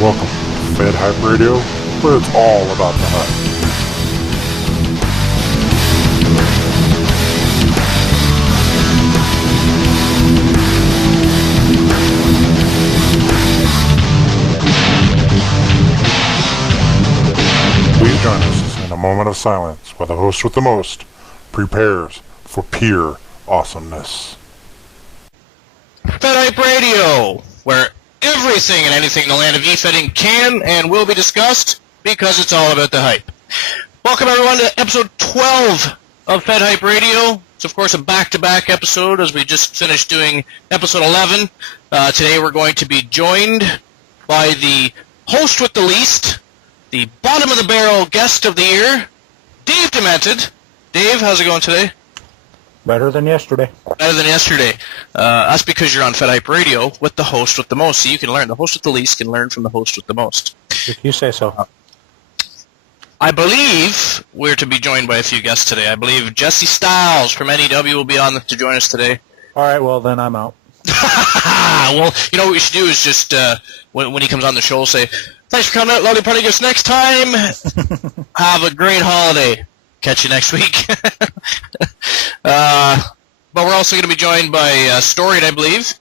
Welcome to FedHype Radio, where it's all about the hype. Please join us in a moment of silence while the host with the most prepares for pure awesomeness. FedHype Radio, where everything and anything in the land of Efedding can and will be discussed because it's all about the hype. Welcome everyone to episode 12 of FedHype Radio. It's of course a back-to-back episode as we just finished doing episode 11. Today we're going to be joined by the host with the least, the bottom of the barrel guest of the year, Dave Demented. Dave, how's it going today? Better than yesterday. Better than yesterday. That's because you're on FedHype Radio with the host with the most, so you can learn. The host with the least can learn from the host with the most. If you say so. I believe we're to be joined by a few guests today. I believe Jesse Styles from NEW will be on to join us today. All right, well, then I'm out. Well, you know what we should do is just, when he comes on the show, say, thanks for coming out, lovely party guests. Next time, have a great holiday. Catch you next week. But we're also going to be joined by Storied, I believe.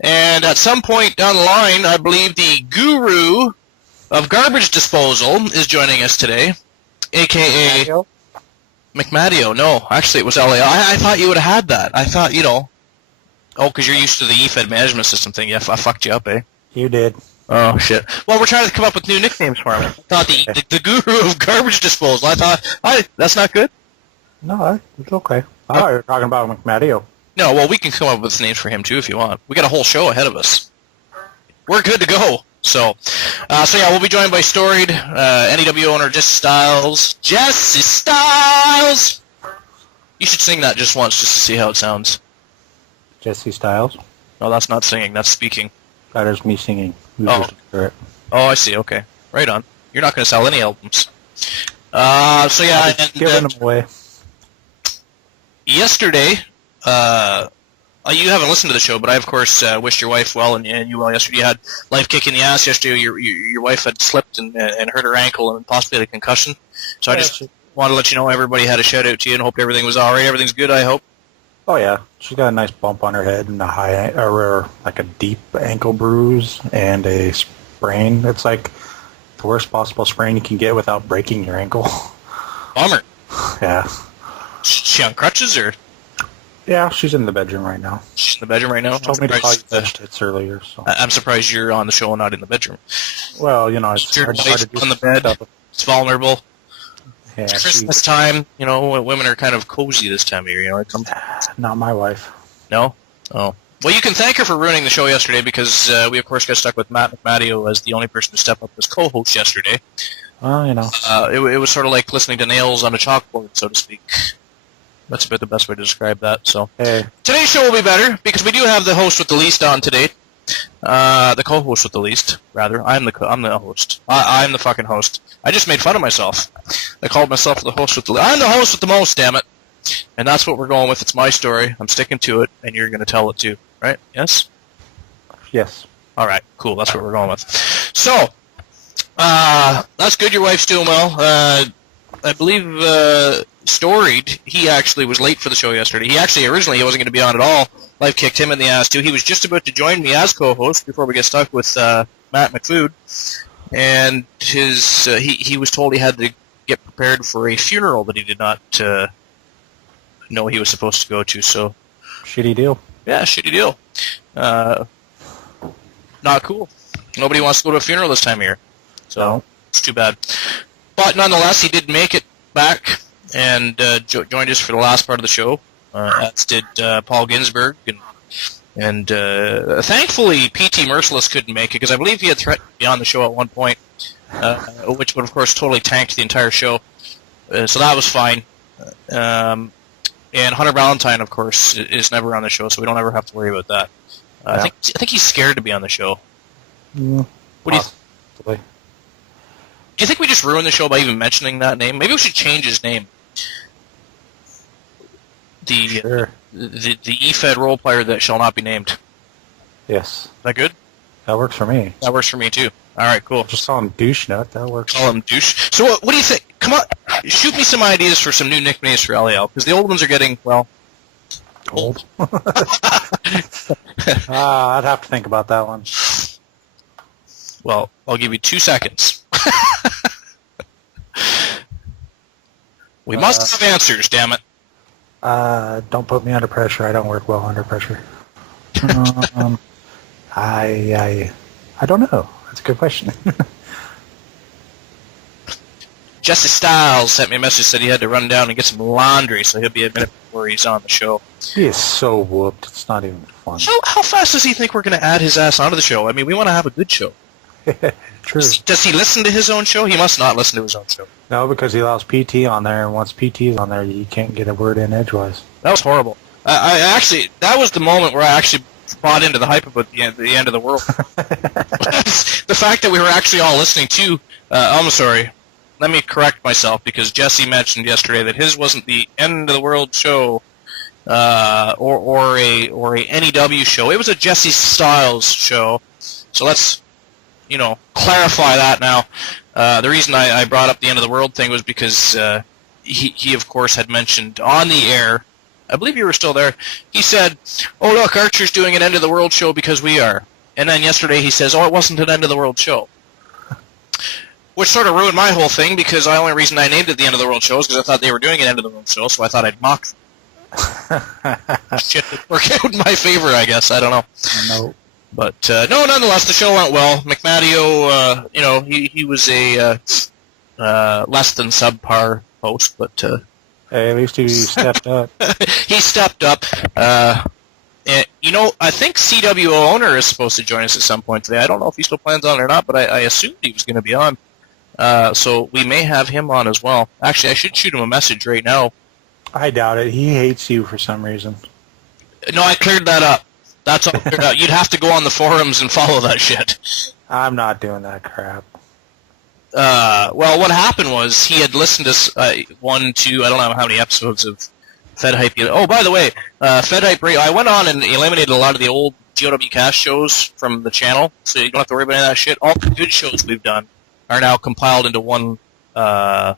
And at some point down the line, I believe the guru of garbage disposal is joining us today, a.k.a. McMadio. No, actually it was LA. I thought you would have had that. I thought, oh, because you're used to the EFED management system thing. Yeah, I fucked you up, eh? You did. Oh, shit. Well, we're trying to come up with new nicknames for him. I thought the guru of garbage disposal. I thought, that's not good? No, it's okay. I thought you were talking about McMadio. No, well, we can come up with names for him, too, if you want. We got a whole show ahead of us. We're good to go. So yeah, we'll be joined by Storied, NEW owner Jesse Styles. Jesse Styles! You should sing that just once, just to see how it sounds. Jesse Styles? No, that's not singing. That's speaking. That is me singing. Oh, I see. Okay. Right on. You're not going to sell any albums. So yeah, and giving them away. Yesterday, you haven't listened to the show, but I, of course, wished your wife well and you well yesterday. You had life kick in the ass yesterday. Your wife had slipped and hurt her ankle and possibly had a concussion. So I just wanted to let you know everybody had a shout-out to you and hoped everything was all right. Everything's good, I hope. Oh, yeah. She's got a nice bump on her head and like a deep ankle bruise and a sprain. It's like the worst possible sprain you can get without breaking your ankle. Bummer. Yeah. Is she on crutches, or...? Yeah, she's in the bedroom right now. She's in the bedroom right now? She told me to call you Fedhits earlier. So. I'm surprised you're on the show and not in the bedroom. Well, it's hard to do on the bed. Stuff. It's vulnerable. Yeah, it's Christmas time. Women are kind of cozy this time of year. Not my wife. No? Oh. Well, you can thank her for ruining the show yesterday because we, of course, got stuck with Matt McMadio as the only person to step up as co-host yesterday. Well, It was sort of like listening to nails on a chalkboard, so to speak. That's about the best way to describe that. So Today's show will be better because we do have the host with the least on today. The co-host with the least, rather. I'm the host. I'm the fucking host. I just made fun of myself. I called myself the host with the least. I'm the host with the most, damn it. And that's what we're going with. It's my story. I'm sticking to it, and you're going to tell it too, right? Yes? Yes. All right, cool. That's what we're going with. So, that's good. Your wife's doing well. I believe Storied, he actually was late for the show yesterday. Originally he wasn't going to be on at all. Life kicked him in the ass too. He was just about to join me as co-host before we get stuck with Matt McFood, and he was told he had to get prepared for a funeral that he did not know he was supposed to go to. So shitty deal. Yeah, shitty deal. Not cool. Nobody wants to go to a funeral this time of year. So It's too bad. But nonetheless, he did make it back and joined us for the last part of the show, as did Paul Ginsberg. And thankfully, P.T. Merciless couldn't make it, because I believe he had threatened to be on the show at one point, which would, of course, totally tanked the entire show. So that was fine. And Hunter Valentine, of course, is never on the show, so we don't ever have to worry about that. I think he's scared to be on the show. What do you think? Do you think we just ruined the show by even mentioning that name? Maybe we should change his name. The EFED role player that shall not be named. Yes. Is that good? That works for me. That works for me too. All right, cool. Just call him Douche Nut. That works. Call him Douche. So what do you think? Come on, shoot me some ideas for some new nicknames for LAL, because the old ones are getting, well, old. I'd have to think about that one. Well, I'll give you 2 seconds. We must have answers, damn it. Don't put me under pressure. I don't work well under pressure. I don't know. That's a good question. Jesse Styles sent me a message, said he had to run down and get some laundry, so he'll be a minute before he's on the show. He is so whooped. It's not even fun. How fast does he think we're going to add his ass onto the show? I mean, we want to have a good show. True. Does he listen to his own show? He must not listen to his own show. No, because he allows PT on there, and once PT's on there, you can't get a word in edgewise. That was horrible. I actually, that was the moment where I actually bought into the hype about the end of the world. The fact that we were actually all listening to, I'm sorry, let me correct myself, because Jesse mentioned yesterday that his wasn't the end of the world show, or a NEW show. It was a Jesse Styles show. So let's, clarify that now. The reason I brought up the end of the world thing was because he of course had mentioned on the air, I believe you were still there, he said, oh look, Archer's doing an end of the world show because we are. And then yesterday he says, oh, it wasn't an end of the world show. Which sort of ruined my whole thing, because the only reason I named it the end of the world show is because I thought they were doing an end of the world show, so I thought I'd mock them. Shit, it worked out in my favor, I guess. I don't know. No. But, no, nonetheless, the show went well. McMattio, he was a less than subpar host, but... Hey, at least he stepped up. He stepped up. And, I think CWO owner is supposed to join us at some point today. I don't know if he still plans on it or not, but I assumed he was going to be on. So we may have him on as well. Actually, I should shoot him a message right now. I doubt it. He hates you for some reason. No, I cleared that up. That's all cleared out. You'd have to go on the forums and follow that shit. I'm not doing that crap. Well, what happened was he had listened to 1, 2, I don't know how many episodes of FedHype. Oh, by the way, FedHype Radio, I went on and eliminated a lot of the old GOW cast shows from the channel, so you don't have to worry about any of that shit. All the good shows we've done are now compiled into one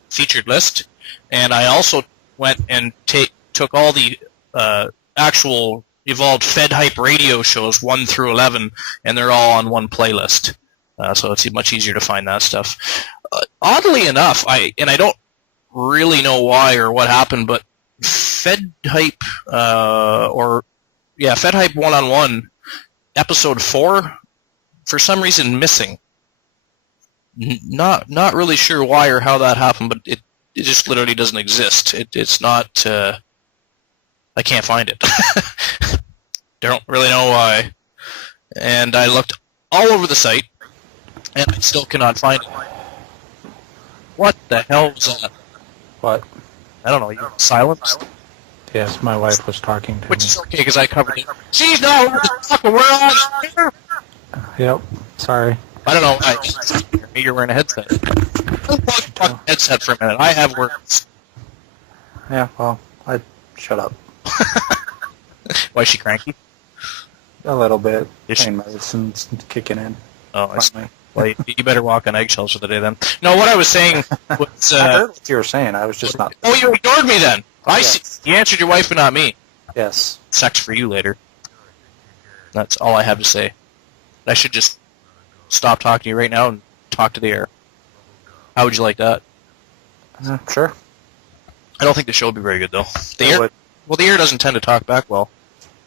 featured list, and I also went and took all the actual evolved FedHype Radio shows 1 through 11, and they're all on one playlist. So it's much easier to find that stuff. Oddly enough, I don't really know why or what happened, but FedHype, FedHype 1-on-1, episode 4, for some reason missing. Not really sure why or how that happened, but it just literally doesn't exist. It's not. I can't find it. Don't really know why. And I looked all over the site, and I still cannot find it. What the hell was that? What? I don't know. You silence? Yes, my wife was talking to Which me. is okay, because I covered it. She's not fucking we're on here. Yep. Sorry. I don't know why. Maybe you're wearing a headset. Fuck headset for a minute. I have words. Yeah, well, shut up. Why is she cranky? A little bit. Is she? Pain medicine's kicking in. Oh, I see. Finally. Well, you better walk on eggshells for the day then. No, what I was saying was... I heard what you were saying. I was just not... Oh, you ignored me then. I Yes. see. You answered your wife but not me. Yes. Sex for you later. That's all I have to say. I should just stop talking to you right now and talk to the air. How would you like that? Sure. I don't think the show would be very good, though. The It air, would. well, the air doesn't tend to talk back well.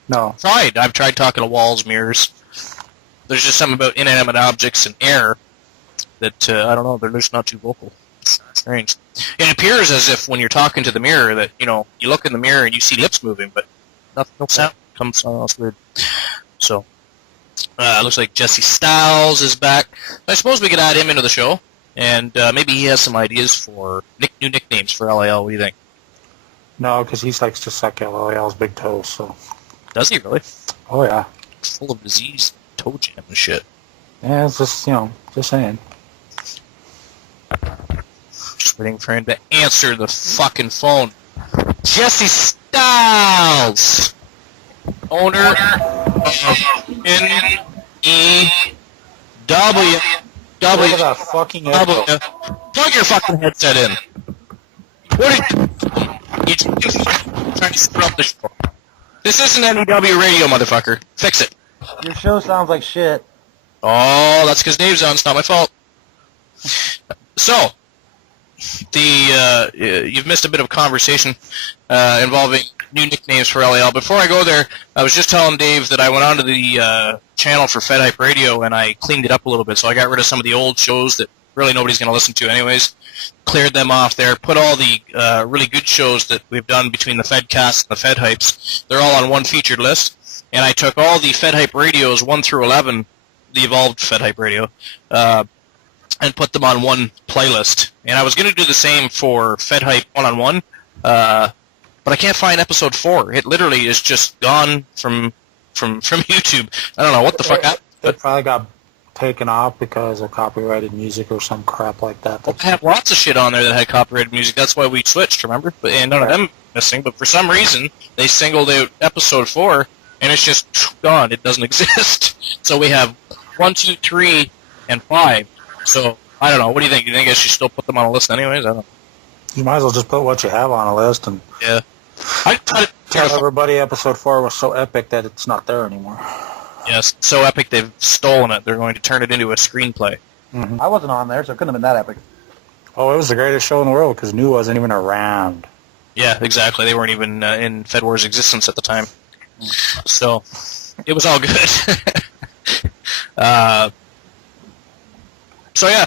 No. I've tried talking to walls, mirrors. There's just something about inanimate objects and air that, I don't know, they're just not too vocal. It's strange. It appears as if when you're talking to the mirror that, you look in the mirror and you see lips moving, but no sound comes on. That's weird. So, looks like Jesse Styles is back. I suppose we could add him into the show, and maybe he has some ideas for new nicknames for LAL. What do you think? No, because he likes to suck LOL's big toes, so... Does he really? Oh, yeah. Full of disease, toe jam and shit. Yeah, it's just, just saying. Just waiting for him to answer the fucking phone. Jesse Styles, owner of NEW. W. That fucking W. echo. Plug your fucking headset in. What are you trying to screw up the show? This isn't NEW radio, motherfucker. Fix it. Your show sounds like shit. Oh, that's because Dave's on. It's not my fault. So, you've missed a bit of conversation involving new nicknames for LAL. Before I go there, I was just telling Dave that I went onto the channel for FedHype Radio and I cleaned it up a little bit. So I got rid of some of the old shows that really nobody's going to listen to anyways. Cleared them off there. Put all the really good shows that we've done between the FedCast and the FedHypes. They're all on one featured list. And I took all the FedHype Radios 1 through 11, the evolved FedHype Radio, and put them on one playlist. And I was going to do the same for FedHype one-on-one, but I can't find episode 4. It literally is just gone from YouTube. I don't know what the fuck happened. It probably got taken off because of copyrighted music or some crap like that. I have lots of shit on there that had copyrighted music. That's why we switched, remember? And none of them missing. But for some reason, they singled out episode 4, and it's just gone. It doesn't exist. So we have 1, 2, 3, and 5. So, I don't know. What do you think? Do you think I should still put them on a list anyways? I don't know. You might as well just put what you have on a list and Yeah. I tell everybody episode 4 was so epic that it's not there anymore. Yes, so epic they've stolen it. They're going to turn it into a screenplay. Mm-hmm. I wasn't on there, so it couldn't have been that epic. Oh, it was the greatest show in the world because New wasn't even around. Yeah, exactly. They weren't even in Fed War's existence at the time. So, it was all good. So yeah,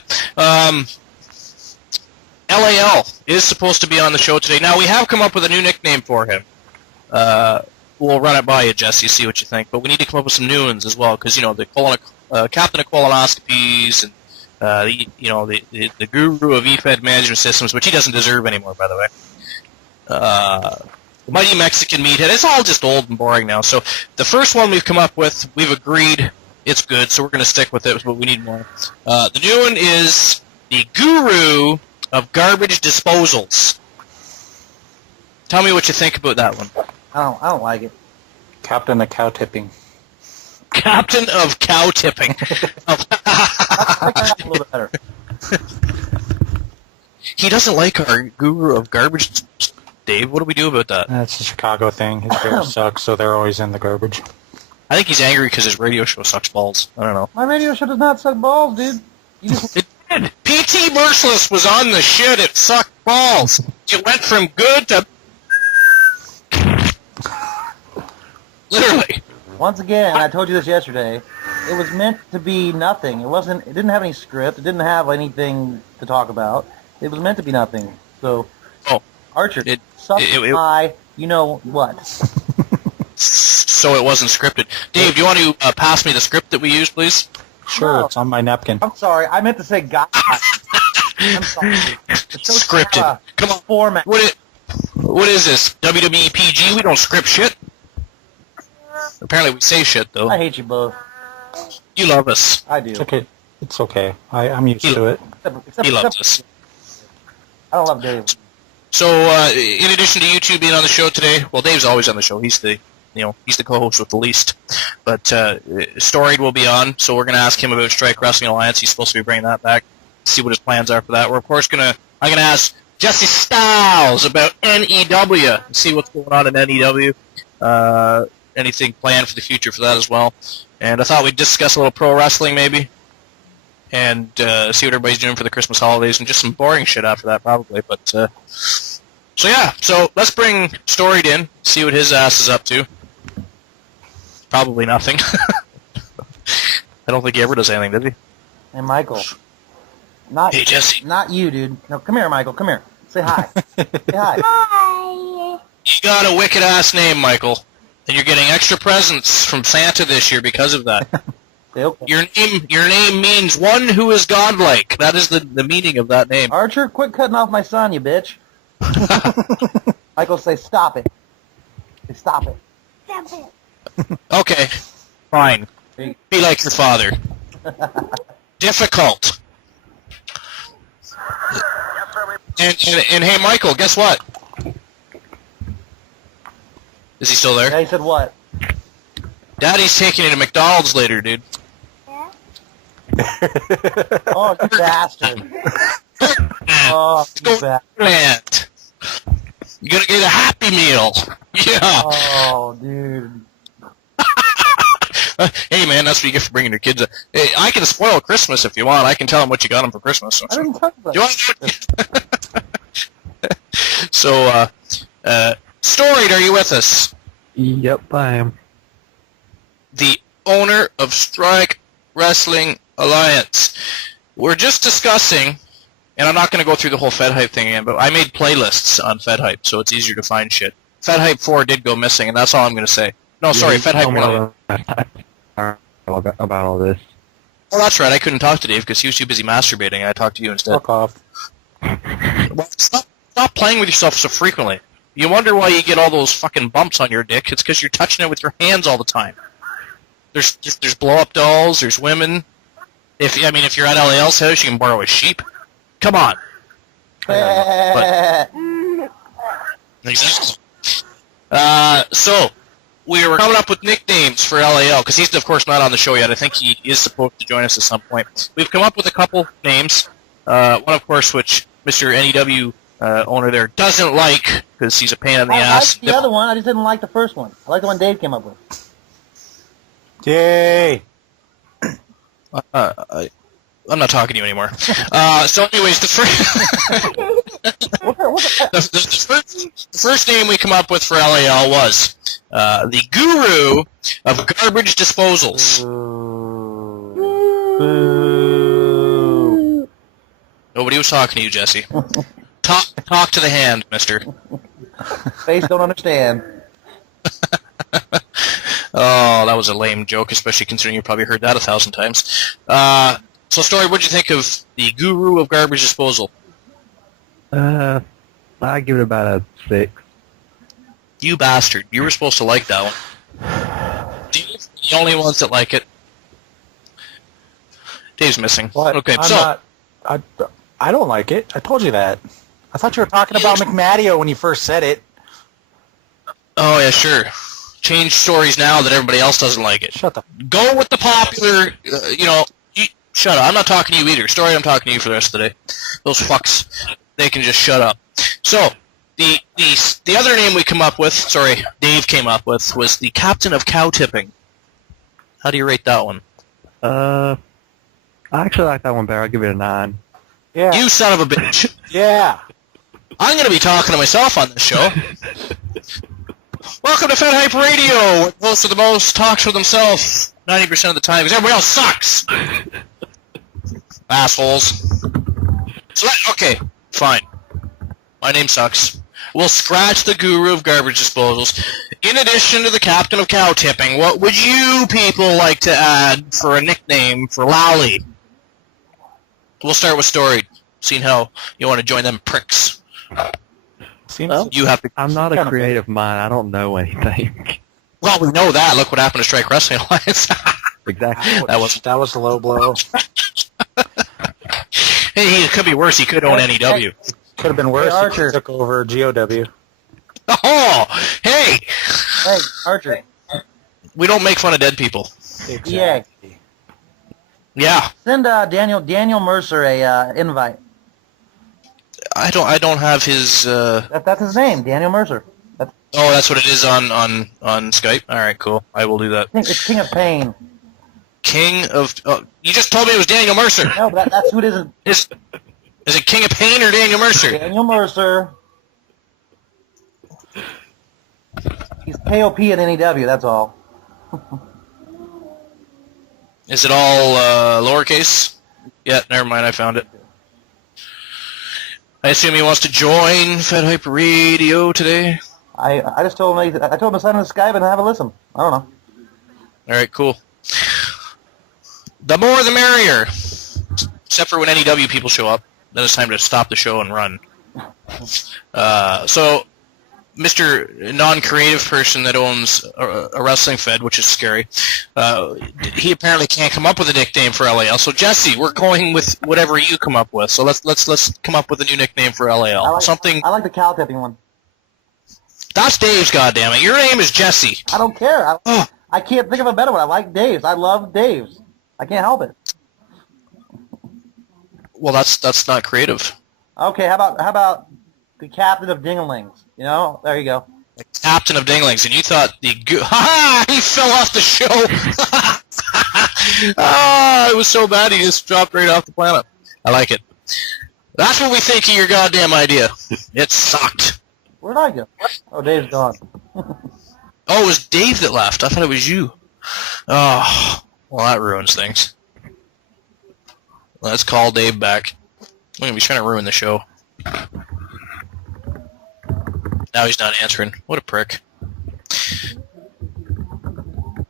LAL is supposed to be on the show today. Now, we have come up with a new nickname for him. We'll run it by you, Jesse, see what you think. But we need to come up with some new ones as well, because, you know, the captain of colonoscopies and, the guru of EFED management systems, which he doesn't deserve anymore, by the way. The mighty Mexican meathead. It's all just old and boring now. So the first one we've come up with, we've agreed it's good, so we're going to stick with it, but we need more. The new one is the guru of garbage disposals. Tell me what you think about that one. I don't like it. Captain of cow tipping. Captain of cow tipping. I like that a little bit better. He doesn't like our guru of garbage. Dave, what do we do about that? That's a Chicago thing. His beer sucks, so they're always in the garbage. I think he's angry because his radio show sucks balls. I don't know. My radio show does not suck balls, dude. You just It did. P.T. Merciless was on the shit. It sucked balls. It went from good to... Literally. once again, I told you this yesterday. It was meant to be nothing. It didn't have any script. It didn't have anything to talk about. It was meant to be nothing. So, Archer, suck my, you know what? So it wasn't scripted. Dave, do you want to pass me the script that we used, please? Sure, No. it's on my napkin. I'm sorry. I meant to say God. I'm sorry. It's so Scripted. Come on. Format. What is this? WWE PG? We don't script shit. Apparently we say shit, though. I hate you both. You love us. I do. It's okay. It's okay. I'm used to it. He loves us. I don't love Dave. So, in addition to you two being on the show today, well, Dave's always on the show. He's the co-host with the least. But Storied will be on, so we're going to ask him about Strike Wrestling Alliance. He's supposed to be bringing that back. See what his plans are for that. We're of course I'm going to ask Jesse Styles about NEW. See what's going on in NEW. Anything planned for the future for that as well. And I thought we'd discuss a little pro wrestling maybe. And see what everybody's doing for the Christmas holidays, and just some boring shit after that, probably. But so yeah, so let's bring Storied in, see what his ass is up to. Probably nothing. I don't think he ever does anything, does he? Hey, Michael. Hey, Jesse. Not you, dude. No, come here, Michael. Come here. Say hi. Say hi. Hi. You got a wicked ass name, Michael, and you're getting extra presents from Santa this year because of that. Your name means one who is godlike. That is the meaning of that name. Archer, quit cutting off my son, you bitch. Michael, say stop it. Say stop it. Stop it. Okay, fine. Hey. Be like your father. Difficult. And hey, Michael, guess what? Is he still Yeah, there? he said what? Daddy's taking you to McDonald's later, dude. Yeah? Oh, you bastard. Oh, you bastard. You're going to get a Happy Meal. Yeah. Oh, dude. Hey, man, that's what you get for bringing your kids. Hey, I can spoil Christmas if you want. I can tell them what you got them for Christmas. I didn't talk about You want So, Storied, are you with us? Yep, I am. The owner of Strike Wrestling Alliance. We're just discussing, and I'm not going to go through the whole FedHype thing again, but I made playlists on FedHype, so it's easier to find shit. FedHype 4 did go missing, and that's all I'm going to say. No, sorry, FedHype 1. About all this. Well, that's right. I couldn't talk to Dave because he was too busy masturbating, and I talked to you instead. Fuck off. Well, stop playing with yourself so frequently. You wonder why you get all those fucking bumps on your dick. It's because you're touching it with your hands all the time. There's blow-up dolls. There's women. If you're at LAL's house, you can borrow a sheep. Come on. But, exactly. So we were coming up with nicknames for LAL because he's of course not on the show yet. I think he is supposed to join us at some point. We've come up with a couple names. One, of course, which Mr. NEW owner there doesn't like because he's a pain in the ass. I liked the other one. I just didn't like the first one. I like the one Dave came up with. Yay! I'm not talking to you anymore. So, anyways, the first name we come up with for LAL was the Guru of Garbage Disposals. Boo. Nobody was talking to you, Jesse. Talk to the hand, mister. Face don't understand. Oh, that was a lame joke, especially considering you probably heard that 1,000 times. So, Story, what'd you think of the Guru of Garbage Disposal? I give it about a 6. You bastard. You were supposed to like that one. Dave's the only ones that like it. Dave's missing. What? Okay, I don't like it. I told you that. I thought you were talking about McMattio when you first said it. Oh, yeah, sure. Change stories now that everybody else doesn't like it. Shut the... Go with the popular, shut up. I'm not talking to you either. Story, I'm talking to you for the rest of the day. Those fucks, they can just shut up. So, the other name we come up with, Dave came up with, was the Captain of Cow Tipping. How do you rate that one? I actually like that one better. I'll give it a 9. Yeah. You son of a bitch. Yeah. I'm going to be talking to myself on this show. Welcome to FedHype Radio, where the host of the most talks for themselves 90% of the time, because everybody else sucks. Assholes. So okay, fine. My name sucks. We'll scratch the Guru of Garbage Disposals. In addition to the Captain of Cow Tipping, what would you people like to add for a nickname for Lally? We'll start with Storied, seeing how you want to join them pricks. Well, you have to. I'm not a creative mind. I don't know anything. Well, we know that. Look what happened to Strike Wrestling Alliance. Exactly. that was a low blow. Hey, it could be worse. He could own NEW. Could have been worse. Hey, Archer. If he took over GOW. Oh, hey! Hey, Archer. We don't make fun of dead people. Exactly. Yeah. Send Daniel Mercer a invite. I don't have his. That's his name, Daniel Mercer. That's what it is on Skype. All right, cool. I will do that. It's King of Pain. King of. You just told me it was Daniel Mercer. No, but that's who it is. Is it King of Pain or Daniel Mercer? Daniel Mercer. He's KOP at NEW. That's all. Is it all lowercase? Yeah, never mind. I found it. I assume he wants to join FedHype Radio today. I just told him I told him to sign on Skype and have a listen. I don't know. All right, cool. The more the merrier. Except for when NEW people show up. Then it's time to stop the show and run. So, Mr. Non-creative person that owns a wrestling fed, which is scary, he apparently can't come up with a nickname for LAL. So, Jesse, we're going with whatever you come up with. So let's come up with a new nickname for LAL. I like the cow tipping one. That's Dave's, goddammit. Your name is Jesse. I don't care. I can't think of a better one. I like Dave's. I love Dave's. I can't help it. Well, that's not creative. Okay, how about the captain of Dinglings? You know, there you go. Captain of Dinglings, and you thought ha! He fell off the show. It was so bad he just dropped right off the planet. I like it. That's what we think of your goddamn idea. It sucked. Where'd I go? Oh, Dave's gone. Oh, it was Dave that left. I thought it was you. Oh, well, that ruins things. Let's call Dave back. Look, he's trying to ruin the show. Now he's not answering. What a prick.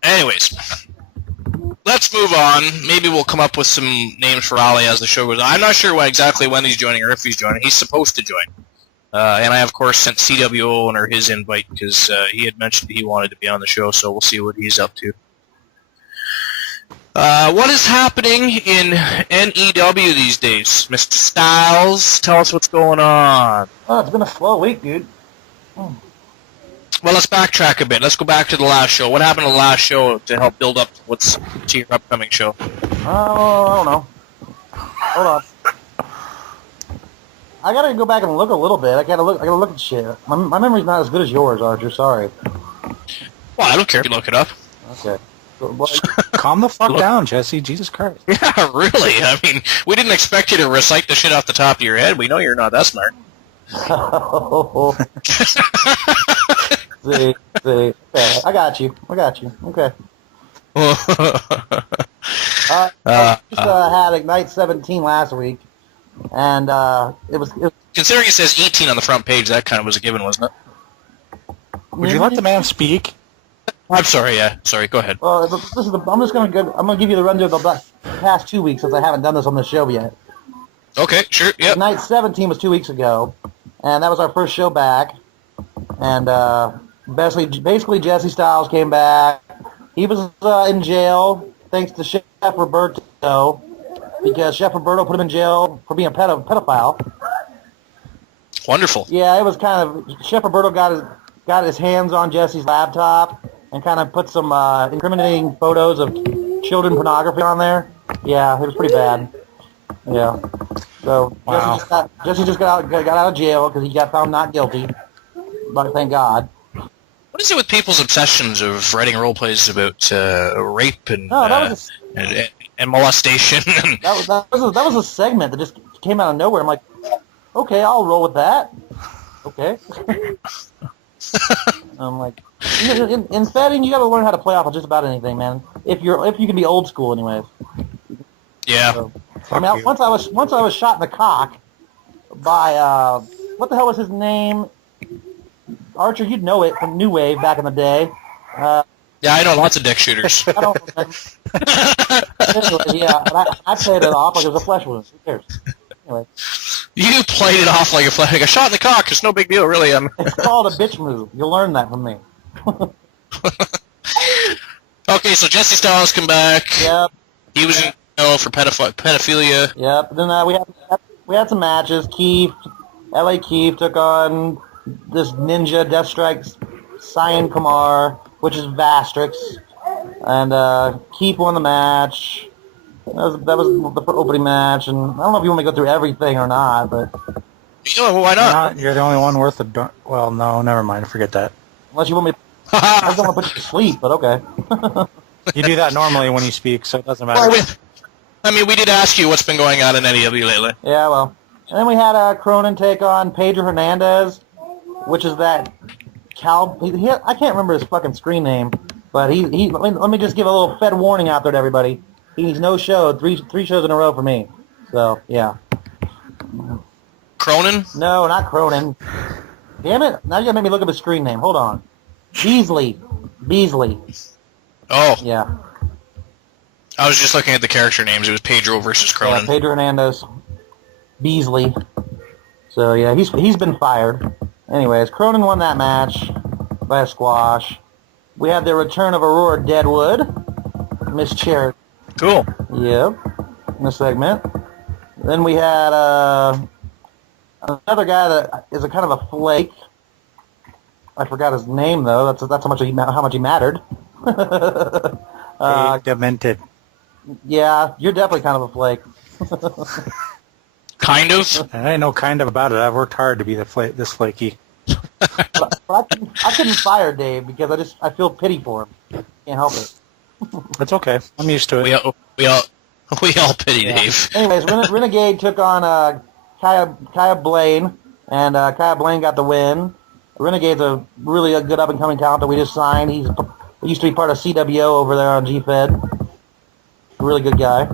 Anyways, let's move on. Maybe we'll come up with some names for Ali as the show goes on. I'm not sure exactly when he's joining or if he's joining. He's supposed to join. And I, of course, sent CWO owner his invite because he had mentioned he wanted to be on the show, so we'll see what he's up to. What is happening in NEW these days? Mr. Styles, tell us what's going on. Oh, it's been a slow week, dude. Well, let's backtrack a bit. Let's go back to the last show. What happened to the last show to help build up to your upcoming show? Oh, I don't know. Hold on. I gotta go back and look a little bit. I gotta look at shit. My memory's not as good as yours, Archer. Sorry. Well, I don't care if you look it up. Okay. Calm the fuck down, Jesse. Jesus Christ. Yeah, really. I mean, we didn't expect you to recite the shit off the top of your head. We know you're not that smart. See. Okay, I got you. Okay. I just had Ignite 17 last week, and it was Considering it says 18 on the front page, that kind of was a given, wasn't it? Would you let the man speak? I'm sorry, yeah. Sorry, go ahead. Well, I'm gonna give you the rundown of the past 2 weeks since I haven't done this on the show yet. Okay, sure, yep. Night 17 was 2 weeks ago, and that was our first show back. And basically Jesse Styles came back. He was in jail thanks to Chef Roberto, because Chef Roberto put him in jail for being a pedophile. Wonderful. Yeah, it was kind of Chef Roberto got his hands on Jesse's laptop and kind of put some incriminating photos of children pornography on there. Yeah, it was pretty bad. Yeah. So wow. Jesse just got out of jail because he got found not guilty. But thank God. What is it with people's obsessions of writing role plays about rape and molestation? that was a segment that just came out of nowhere. I'm like, okay, I'll roll with that. Okay. I'm like, in Efedding, you got to learn how to play off of just about anything, man. If you can be old school, anyways. Yeah. So, I mean, once I was shot in the cock by what the hell was his name? Archer, you'd know it from New Wave back in the day. Yeah, I know lots of dick shooters. I don't remember. Anyway, yeah, and I played it off like it was a flesh wound. Who cares? Anyway. You played it off like a shot in the cock. It's no big deal, really. It's called a bitch move. You'll learn that from me. Okay, so Jesse Styles come back. Yep. He was in jail for pedophilia. Yep. Then we had some matches. L.A. Keith took on this ninja Deathstrike Cyan Kumar, which is Vastrix, and Keith won the match. That was the opening match, and I don't know if you want me to go through everything or not, but... Oh, why not? You're the only one worth the... Well, no, never mind. Forget that. Unless you want me to... I just don't want to put you to sleep, but okay. You do that normally when you speak, so it doesn't matter. Well, we did ask you what's been going on in NEW lately. Yeah, well. And then we had Cronin take on Pedro Hernandez, which is that I can't remember his fucking screen name, but let me just give a little Fed warning out there to everybody. He's no-showed three shows in a row for me. So, yeah. Cronin? No, not Cronin. Damn it. Now you gotta make me look up his screen name. Hold on. Beasley. Oh. Yeah. I was just looking at the character names. It was Pedro versus Cronin. Yeah, Pedro Hernandez. Beasley. So, yeah, he's been fired. Anyways, Cronin won that match by a squash. We had the return of Aurora Deadwood. Miss Charity. Cool. Yep. In the segment. Then we had another guy that is a kind of a flake. I forgot his name though. That's how much he mattered. Demented. Yeah, you're definitely kind of a flake. Kind of. I ain't no kind of about it. I've worked hard to be this flaky. But I couldn't fire Dave because I feel pity for him. Can't help it. It's okay. I'm used to it. We all pity Dave. Anyways, Renegade took on Kaya Blaine, and Kaya Blaine got the win. Renegade's a really good up-and-coming talent that we just signed. He used to be part of CWO over there on GFed. A really good guy.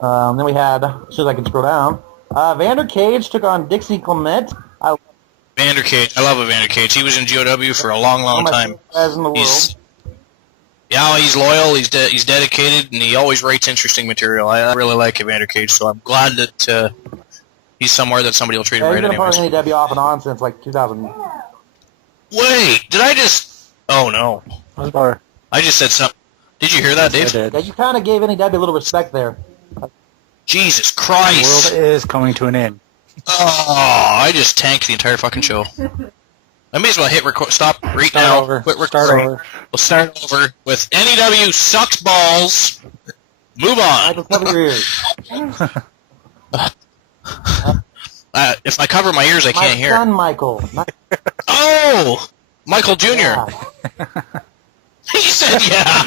Then we had, as soon as I can scroll down, Vander Cage took on Dixie Clement. Vander Cage. I love Vander Cage. He was in GOW for a long, long time. In the world. Yeah, he's loyal, he's dedicated, and he always writes interesting material. I really like Vander Cage, so I'm glad that he's somewhere that somebody will treat him right anyways. He's been a part of NEW off and on since like 2000. Wait, did I just... Oh, no. Sorry. I just said something. Did you hear that, Dave? I did. Yeah, you kind of gave NEW a little respect there. Jesus Christ. The world is coming to an end. Oh, I just tanked the entire fucking show. I may as well hit record. Stop right now. Over. Quit Start recording. over. We'll start over with NEW sucks balls. Move on. Michael, cover your ears. If I cover my ears, I can't hear. My son, Michael. Oh, Michael Jr. Yeah. He said, "Yeah."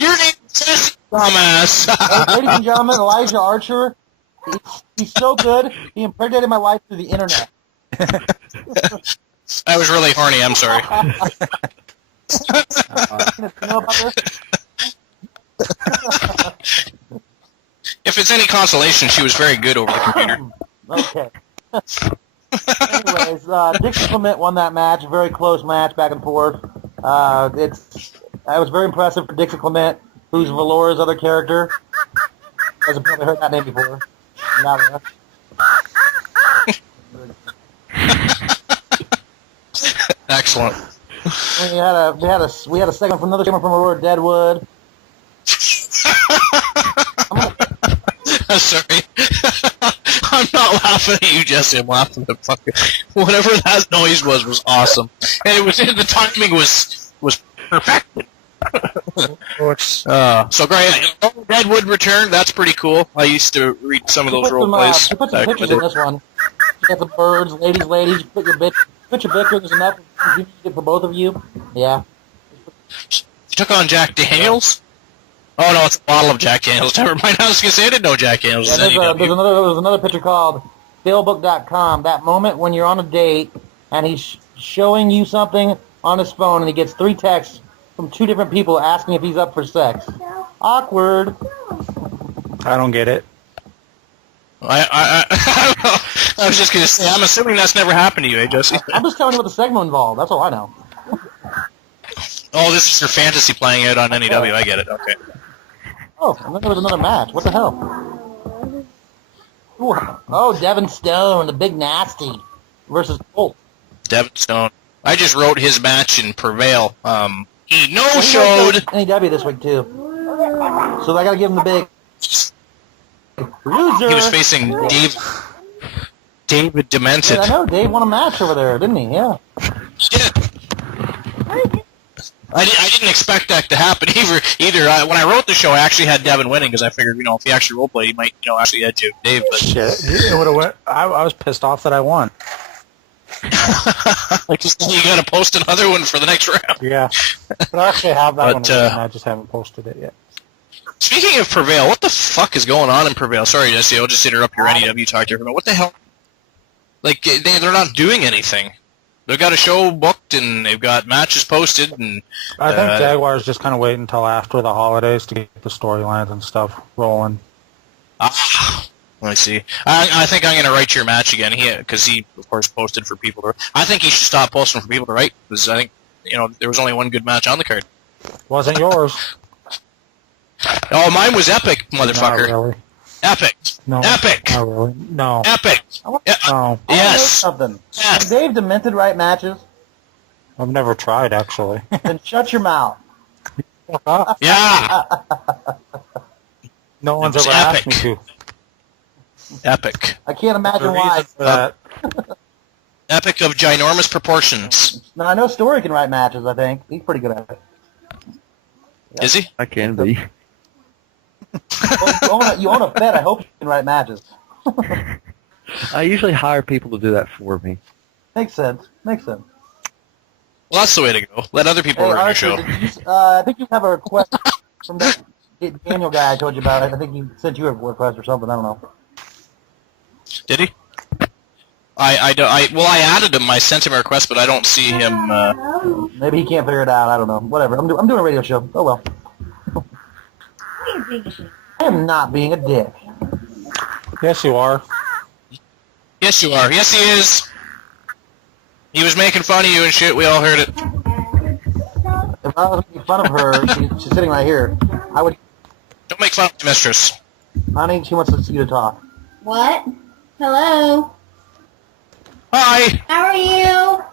Your name is dumbass. Ladies and gentlemen, Elijah Archer. He's so good. He impregnated my wife through the internet. I was really horny. I'm sorry. You know about this? If it's any consolation, she was very good over the computer. Okay. Anyways, Dixie Clement won that match. Very close match, back and forth. I was very impressive for Dixie Clement, who's Valor's other character. You guys have probably heard that name before. Now, Excellent. we had a segment from another segment from Aurora Deadwood. I'm sorry. I'm not laughing at you, Jesse. I'm laughing at fucking whatever that noise was awesome, and it was the timing was perfect. So great. Deadwood returned. That's pretty cool. I used to read some of those role plays. Put some pictures in this one. You got the birds, ladies. Put your pictures enough for both of you. Yeah. You took on Jack Daniels. Oh no, it's a bottle of Jack Daniels. Never mind. I was gonna say I didn't know Jack Daniels was there's another picture called Failbook.com. That moment when you're on a date and he's showing you something on his phone and he gets 3 texts from 2 different people asking if he's up for sex. Awkward. I don't get it. I was just gonna say. I'm assuming that's never happened to you, eh, Jesse? I'm just telling you what the segment involved. That's all I know. Oh, this is your fantasy playing out on NEW. I get it. Okay. Oh, and then there was another match. What the hell? Ooh. Oh, Devin Stone, the big nasty, versus Colt. Devin Stone. I just wrote his match in Prevail. He no-showed. NEW this week too. So I gotta give him the big loser. He was facing David Demented. Yeah, I know. Dave won a match over there, didn't he? Yeah. Shit. I didn't expect that to happen either. When I wrote the show, I actually had Devin winning because I figured, if he actually roleplayed, he might, actually edge Dave. But Shit, it would have went. I was pissed off that I won. I just you got to post another one for the next round. Yeah, but I actually have that one written, I just haven't posted it yet. Speaking of Prevail, what the fuck is going on in Prevail? Sorry, Jesse, I'll just interrupt your NEW talk here for a minute. What the hell? Like, they're not doing anything. They've got a show booked, and they've got matches posted, and... I think Jaguar's just kind of waiting until after the holidays to get the storylines and stuff rolling. I see. I think I'm going to write your match again, because he, of course, posted for people to... I think he should stop posting for people to write, because I think, there was only one good match on the card. Wasn't yours. Oh, mine was epic, motherfucker. Not really. Epic. No. Epic. Not really. No. Epic. No. Yes. Something. Yes. Dave Demented write matches? I've never tried, actually. Then shut your mouth. Yeah. No one's was ever asked me epic. to. Epic. I can't imagine The why. reason for that. Epic of ginormous proportions. No, I know Story can write matches, I think. He's pretty good at it. Is he? I can be. Well, you own a Fed. I hope you can write matches. I usually hire people to do that for me. Makes sense. Makes sense. Well, that's the way to go. Let other people run your Archer, show. I think you have a request from that Daniel guy I told you about. I think he sent you a request or something. I don't know. Did he? Well, I added him. I sent him a request, but I don't see him. Maybe he can't figure it out. I don't know. Whatever. I'm doing a radio show. Oh well. I am not being a dick. Yes, you are. Yes, you are. Yes, he is. He was making fun of you and shit. We all heard it. If I was making fun of her, she's sitting right here. I would. Don't make fun of the mistress. Honey, she wants you to talk. What? Hello? Hi. How are you?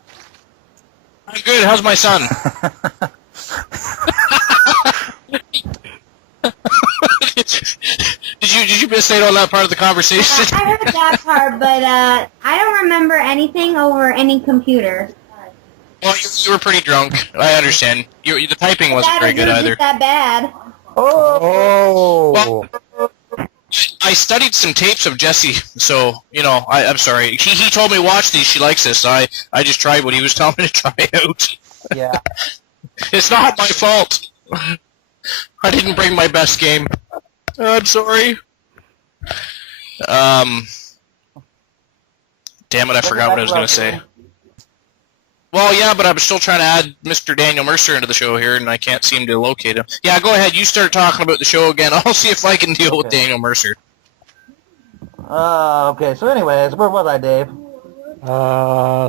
I'm good. How's my son? Did you miss out on that part of the conversation? I heard that part, but I don't remember anything over any computer. Well, you were pretty drunk. I understand. The typing wasn't very good either. That bad. Oh. Well, I studied some tapes of Jesse, so, I'm sorry. He told me to watch these. She likes this. So I just tried what he was telling me to try out. Yeah. It's not my fault. I didn't bring my best game. I'm sorry. Damn it, I forgot what I was going to say. Well, yeah, but I'm still trying to add Mr. Daniel Mercer into the show here, and I can't seem to locate him. Yeah, go ahead. You start talking about the show again. I'll see if I can deal with Daniel Mercer. Okay, so anyways, where was I, Dave?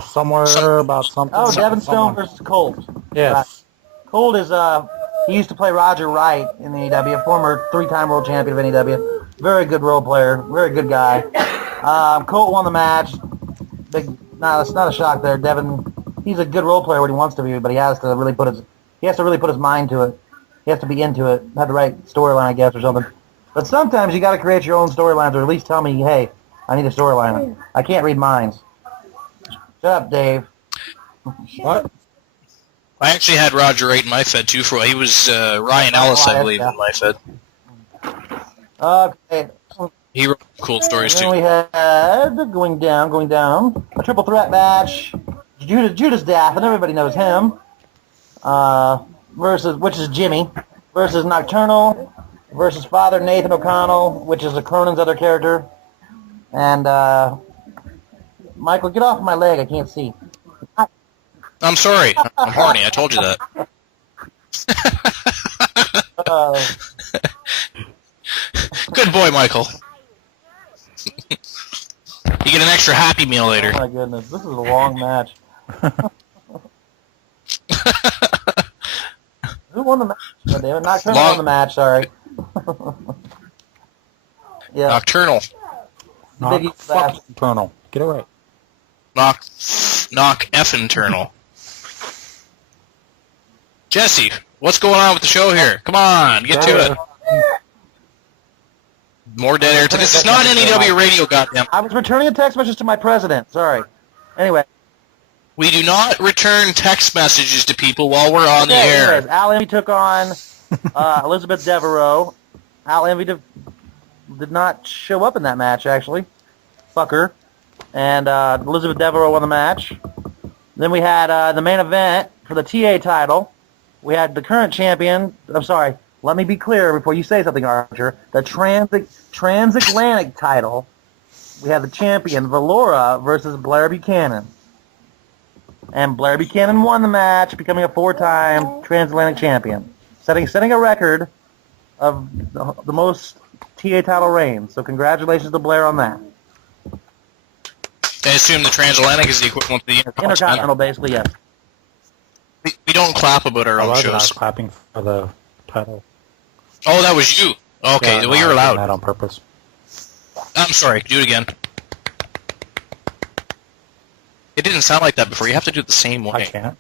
Somewhere about something. Oh, Devin Stone versus Colt. Yes. Colt is, he used to play Roger Wright in the AEW, former 3-time world champion of NEW. Very good role player, very good guy. Colt won the match. It's not a shock there. Devin, he's a good role player when he wants to be, but he has to really put his mind to it. He has to be into it, have the right storyline, I guess, or something. But sometimes you got to create your own storylines, or at least tell me, hey, I need a storyline. I can't read minds. Shut up, Dave. What? I actually had Roger Wright in my Fed, too. He was Ryan Ellis, I believe, in my Fed. Okay. He wrote cool stories, And too. then we had, going down, a triple threat match. Judas Daffin, everybody knows him. Which is Jimmy, versus Nocturnal, versus Father Nathan O'Connell, which is a Cronin's other character. And, Michael, get off my leg, I can't see. I'm sorry. I'm horny. I told you that. Good boy, Michael. You get an extra Happy Meal later. Oh my goodness, this is a long match. Who won the match? Oh, damn it. Nocturnal won the match, sorry. Yeah. Nocturnal. Nocturnal. Get it right. Knock effing Turnal. Jesse, what's going on with the show here? Come on, get to it. More dead air. This is not NEW radio, goddamn. I was returning a text message to my president. Sorry. Anyway. We do not return text messages to people while we're on the air. Anyways, Al Envy took on Elizabeth Devereaux. Al Envy did not show up in that match, actually. Fuck her. And Elizabeth Devereaux won the match. Then we had the main event for the TA title. We had the current champion. I'm sorry. Let me be clear before you say something, Archer. The transatlantic title. We had the champion, Valora, versus Blair Buchanan. And Blair Buchanan won the match, becoming a 4-time transatlantic champion, setting a record of the most TA title reigns. So congratulations to Blair on that. I assume the transatlantic is the equivalent to the Intercontinental, basically, yes. We don't clap about our own I shows. was clapping for the title. Oh, that was you. Okay, Yeah, well, you're I did allowed. that on purpose. I'm sorry. Do it again. It didn't sound like that before. You have to do it the same way. I can't.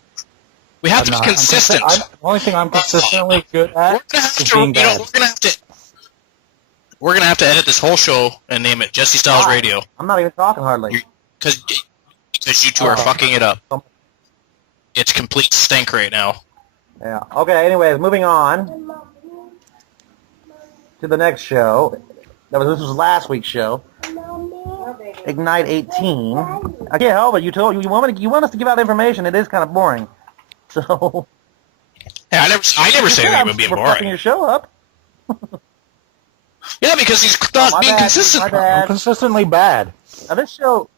We have to be consistent. The only thing I'm consistently good at is being bad. We're gonna have to edit this whole show and name it Jesse Styles Radio. I'm not even talking hardly. Because you two are fucking it up. It's complete stink right now. Yeah. Okay, anyways, moving on to the next show. This was last week's show. Ignite 18. I can't help it. You want us to give out information. It is kind of boring. So. Yeah, I never say anything about being We're boring. fucking your show up. Yeah, because he's not being consistent. I'm consistently bad. Now this show.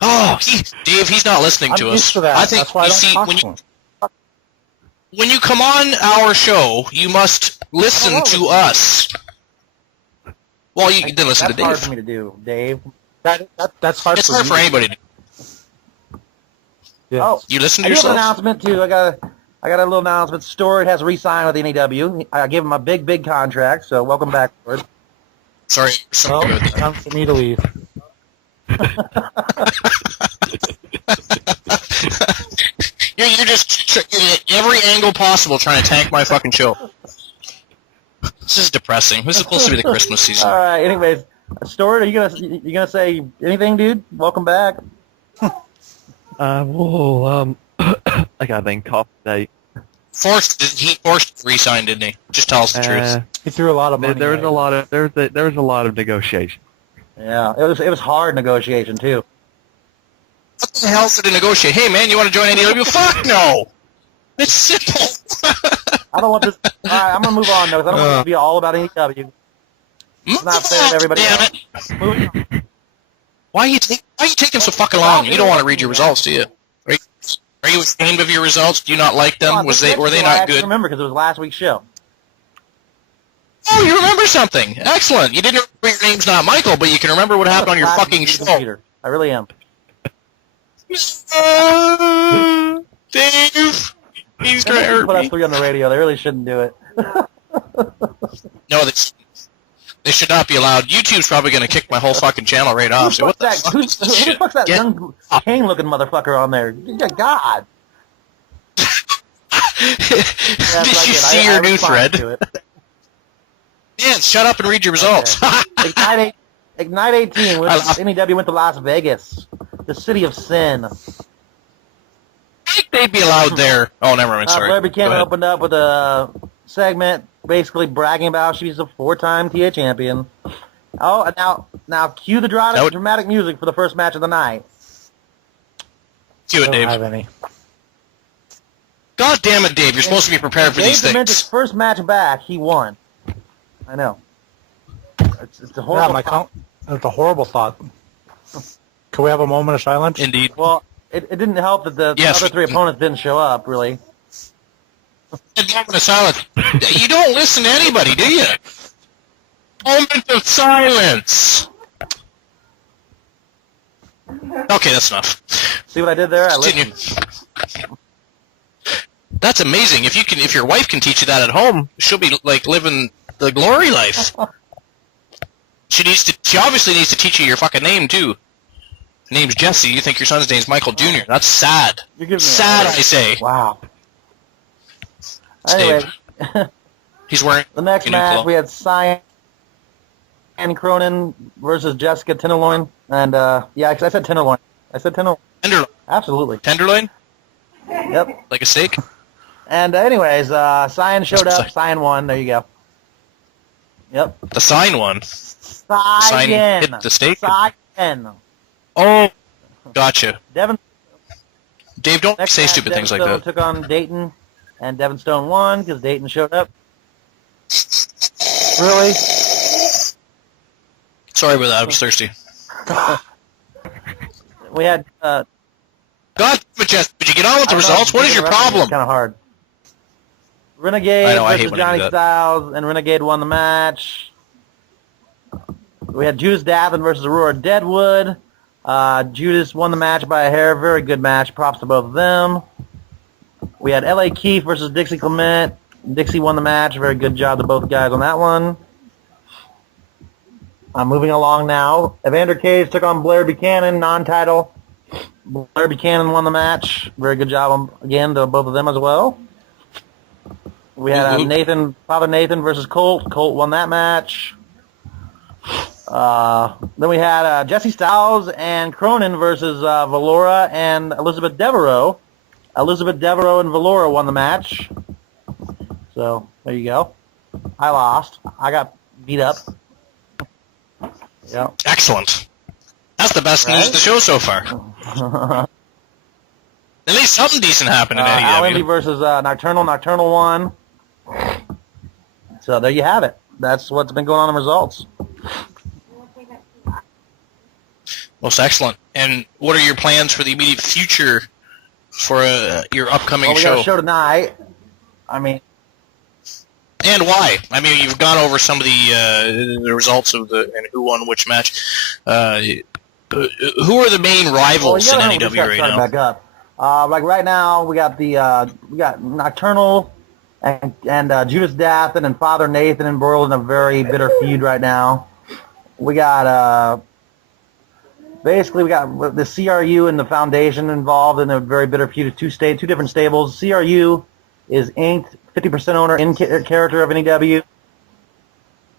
Oh, Dave, he's not listening to I'm us. used to that. I think That's why I don't talk to him. When you come on our show, you must listen to us. Well, you didn't listen to Dave. That's hard for me to do, Dave. That's hard. It's hard for anybody to do. Yes. Oh, You listen to I have an yourself? announcement too. I got a little announcement. Stewart has re-signed with the NEW. I gave him a big contract. So welcome back, Stewart. Sorry. Well, time for me to leave. You're just at every angle possible trying to tank my fucking show. This is depressing. This is supposed to be the Christmas season. All right. Anyways, Stewart, are you gonna say anything, dude? Welcome back. I got a thing tough today. He forced to resign, didn't he? Just tell us the truth. He threw a lot of money. There was a lot of negotiation. Yeah, it was hard negotiation too. What the hell did he negotiate? Hey, man, you want to join NEW? Fuck no! It's simple. I don't want this. All right, I'm gonna move on though, 'cause I don't want this to be all about NEW. It's not fair to everybody Damn else. it. Moving on. Why are you taking so fucking long? You don't want to read your results, do you? Are you ashamed of your results? Do you not like them? Were they I not actually good? remember because it was last week's show. Oh, you remember something. Excellent. You didn't remember your name's not Michael, but you can remember what happened on your Last fucking week's show. computer. I really am. Dave, he's They going to hurt put us me. three on the radio. They really shouldn't do it. No, they should not be allowed. YouTube's probably going to kick my whole fuking channel right off. So what the fuck Who is the this shit? fuck's that Get young cane-looking motherfucker on there? Good God. Did you see your new thread? Man, shut up and read your results. Okay. Ignite 18. NEW went to Las Vegas, the city of sin. I think they'd be allowed there. Oh, never mind. Sorry. Blair Go Buchanan ahead. opened up with a segment basically bragging about she's a 4-time TA champion. Oh, and now cue the dramatic music for the first match of the night. Cue it, Don't Dave. have any. God damn it, Dave. You're supposed to be prepared for these Dave Dementis' things. first match back, he won. I know. It's a horrible. That's a horrible thought. Can we have a moment of silence? Indeed. Well, it didn't help that the Yes. other three opponents didn't show up, really. Moment of silence. You don't listen to anybody, do you? Moment of silence. Okay, that's enough. See what I did there? I Continue. listened. That's amazing. If your wife can teach you that at home, she'll be like living the glory life. She obviously needs to teach you your fucking name too. Name's Jesse. You think your son's name's Michael Jr. That's sad. You're giving me Sad, a I say. Wow. Steve. Anyway, He's wearing the next a new match clothes. we had Cyan Cronin versus Jessica Tenderloin, and yeah, 'cause I said Tenderloin. I said Tenderloin. Tenderloin. Absolutely. Tenderloin? Yep. Like a steak? And anyways, Cyan showed up. Cyan won. There you go. Yep. The sign one. Cyan. hit the steak? Cyan. Oh, gotcha. Devin. Dave, don't Next say match, stupid Devin things like Stone that. took on Dayton, and Devin Stone won because Dayton showed up. Really? Sorry about that. I was thirsty. We had. God damn it, Jess. Did you get on with the results? What is your problem? Kind of hard. Renegade I know, I hate versus when I do Johnny that. Styles, and Renegade won the match. We had Judas Davin versus Aurora Deadwood. Judas won the match by a hair. Very good match. Props to both of them. We had L.A. Keith versus Dixie Clement. Dixie won the match. Very good job to both guys on that one. Moving along now. Evander Cage took on Blair Buchanan, non-title. Blair Buchanan won the match. Very good job, again, to both of them as well. We had Father Nathan versus Colt. Colt won that match. Then we had Jesse Styles and Cronin versus Valora and Elizabeth Devereaux. Elizabeth Devereaux and Valora won the match. So, there you go. I lost. I got beat up. Yep. Excellent. That's That's the best news of the show so far. At least something decent happened in AEW. Al Envy versus Nocturnal. Nocturnal won. So there you have it. That's what's been going on in results. Most excellent. And what are your plans for the immediate future for your upcoming show? We got a show tonight. I mean... And why? I mean, you've gone over some of the results of and who won which match. Who are the main rivals in NEW right now? Back up. Like right now, we got Nocturnal and Judas Dathan and Father Nathan embroiled in a very bitter feud right now. We got basically we got the CRU and the Foundation involved in a very bitter feud. Two different stables. CRU is inked 50% owner in character of NEW.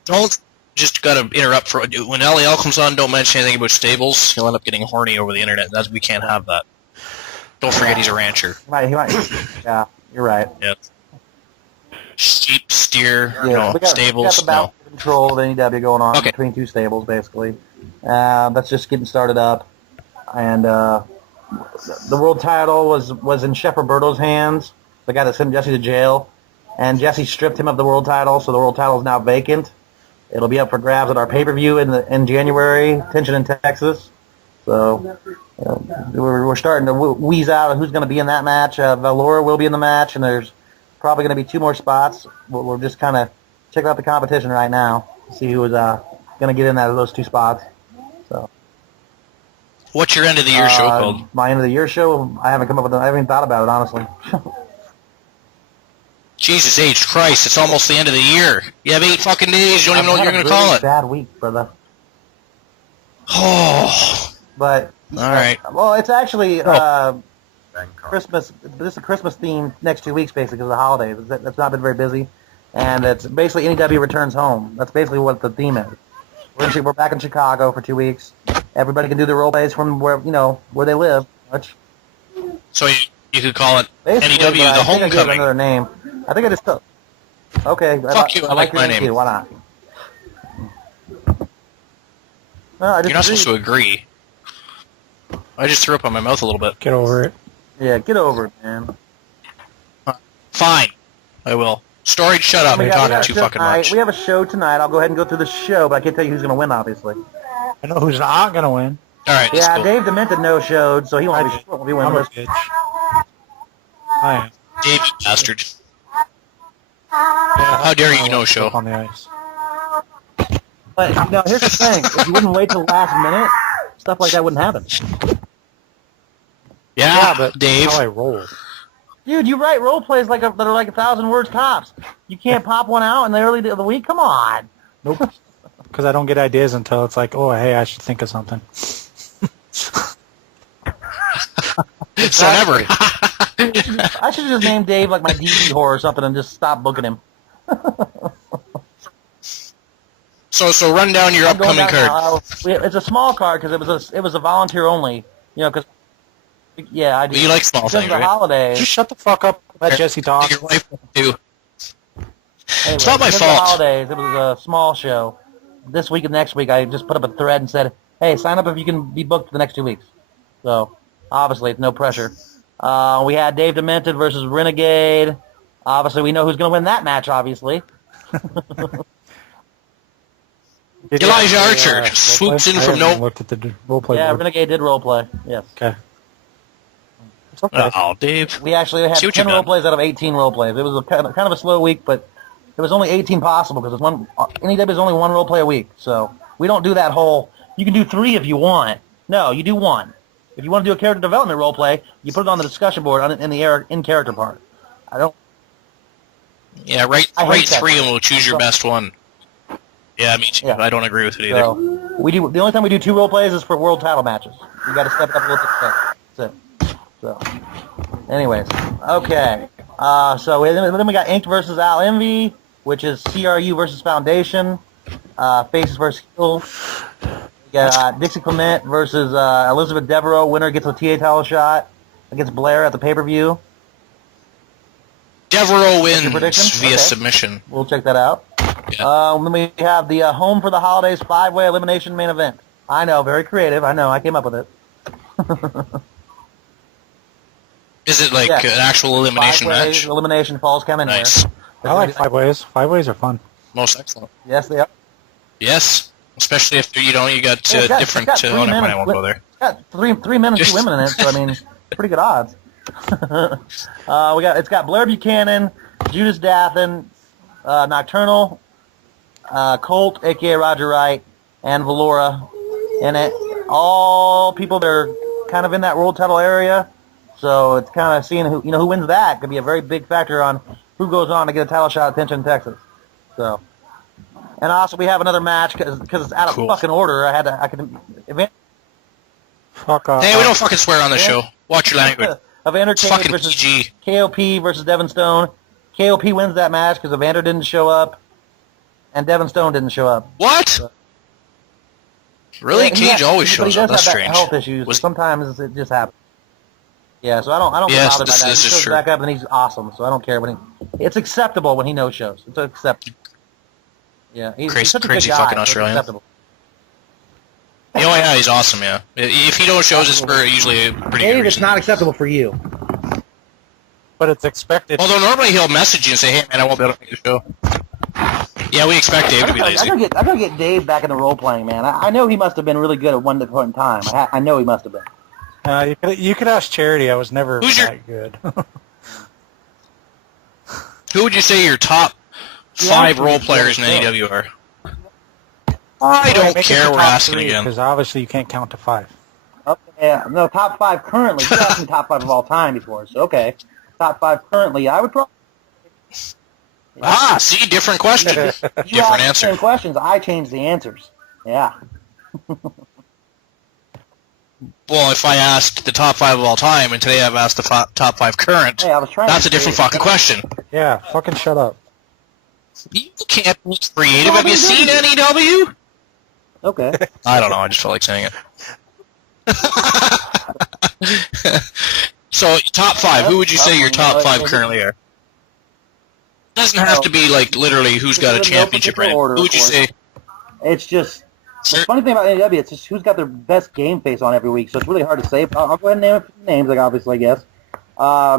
Don't just gotta interrupt for when LAL comes on. Don't mention anything about stables. He'll end up getting horny over the internet. We can't have that. Don't forget he's a rancher. He might. Yeah, you're right. Yeah. Sheep, steer, stables. We got the battle control of NEW going on between two stables, basically. That's just getting started up, and the world title was in Chef Roberto's hands. The guy that sent Jesse to jail, and Jesse stripped him of the world title, so the world title is now vacant. It'll be up for grabs at our pay-per-view in January, Tension in Texas. So we're starting to wheeze out who's going to be in that match. Valora will be in the match, and there's probably going to be 2 more spots. We're just kind of checking out the competition right now to see who is going to get in those 2 spots. So. What's your end of the year show called? My end of the year show, I haven't thought about it, honestly. Jesus H. Christ, it's almost the end of the year. You have 8 fucking days, you don't even know what you're going to call it. Bad week, brother. Oh. But, all right. Well, it's actually Christmas. This is a Christmas theme next 2 weeks, basically, because of the holidays. It's not been very busy. And it's basically NEW returns home. That's basically what the theme is. We're back in Chicago for 2 weeks. Everybody can do their role plays from where they live. Which, so you could call it NEW the Homecoming. I gave another name. I think I just took. Okay. Fuck you. I like my name. Why not? No, you're not supposed to agree. I just threw up on my mouth a little bit. Get over it. Yeah, get over it, man. Fine. I will. Storage, shut up. You're talking too fucking much. We have a show tonight. I'll go ahead and go through the show, but I can't tell you who's going to win, obviously. I know who's not going to win. All right, yeah, cool. Dave Demented no-showed, so he won't be winning. I'm a bitch. I am. Dave, you bastard. How dare you no-show? On the ice. But, here's the thing. If you wouldn't wait till the last minute, stuff like that wouldn't happen. Yeah, but Dave. That's how I roll. Dude, you write role plays that are like 1,000 words tops. You can't pop one out in the early of the week? Come on. Nope. Because I don't get ideas until it's like, oh, hey, I should think of something. So never. I should just name Dave like my DC horror or something and just stop booking him. So run down your upcoming card. It's a small card because it was a volunteer only. Because I do. But you like small because things, of the right? holidays. Just shut the fuck up. Let Jesse talk. Your wife too. Anyway, it's not my because fault. Of the holidays, it was a small show. This week and next week, I just put up a thread and said, "Hey, sign up if you can be booked for the next 2 weeks." So obviously, it's no pressure. We had Dave Demented versus Renegade. Obviously, we know who's going to win that match. Obviously. Elijah Archer swoops in from no. Looked at the role play. Yeah, board. Renegade did role play. Yes. Okay. It's okay. Oh, Dave. We actually had 10 role plays out of 18 role plays. It was kind of a slow week, but there was only 18 possible because NEW is only 1 role play a week. So we don't do that whole. You can do 3 if you want. No, you do 1. If you want to do a character development role play, you put it on the discussion board in the in character part. I don't. Yeah, write 3 and we'll choose your best one. Yeah, me too. Yeah. I don't agree with it either. So the only time we do 2 role plays is for world title matches. You got to step it up a little bit. That's it. So, anyways, okay. So then we got Inked versus Al Envy, which is CRU versus Foundation. Faces versus Heel. We got Dixie Clement versus Elizabeth Devereaux. Winner gets a TA title shot against Blair at the pay-per-view. Devereaux wins via submission. We'll check that out. Yeah. Then we have the Home for the Holidays 5-way elimination main event. I know, very creative. I know, I came up with it. Is it like an actual elimination match? Elimination falls come in nice. there. I like 5-ways. 5-ways are fun. Most excellent. Yes, they are. Yes, especially if you got different. I won't go there. It's got 3 men and 2 women in it, so I mean, pretty good odds. It's got Blair Buchanan, Judas Dathan, Nocturnal, Colt, aka Roger Wright, and Valora in it. All people that are kind of in that world title area. So it's kind of seeing who wins that could be a very big factor on who goes on to get a title shot at Tension, Texas. So, and also we have another match because it's out of fucking order. I could. Fuck off. Hey, we don't fucking swear on the show. Watch your language. Evander Cage versus PG. KOP versus Devin Stone. KOP wins that match because Evander didn't show up, and Devin Stone didn't show up. What? So, really? Cage always shows up. That's strange. Health issues. Sometimes it just happens. Yeah, so I don't get bothered by that. He shows back up and he's awesome, so I don't care it's acceptable when he no shows. It's acceptable. Yeah, he's such a good guy, fucking Australian. Oh yeah, he's awesome. Yeah, if he don't shows, it's usually a pretty good reason. It's not acceptable for you. But it's expected. Although normally he'll message you and say, "Hey man, I won't be able to make the show." Yeah, we expect Dave to be lazy. I gotta get Dave back in the role playing, man. I know he must have been really good at one point in time. I know he must have been. You could ask Charity. I was never that good. Who would you say your top 5 role players in AEW are? I don't care. We're asking again. Because obviously you can't count to 5. Okay, yeah, no, top 5 currently. You asked me top 5 of all time before, so okay. Top 5 currently. I would probably... See, different question. Different answer. Same questions. I changed the answers. Yeah. Well, if I asked the top 5 of all time, and today I've asked the top 5 current, that's a different fucking question. Yeah, fucking shut up. You can't be creative. Have you seen NEW? Okay. I don't know. I just felt like saying it. So, top 5. Who would you say your top 5 currently are? It doesn't have to be, like, literally who's got a championship reign. Who would you say? It's just... The funny thing about NEW, it's just who's got their best game face on every week, so it's really hard to say. I'll go ahead and name a few names, like obviously, I guess.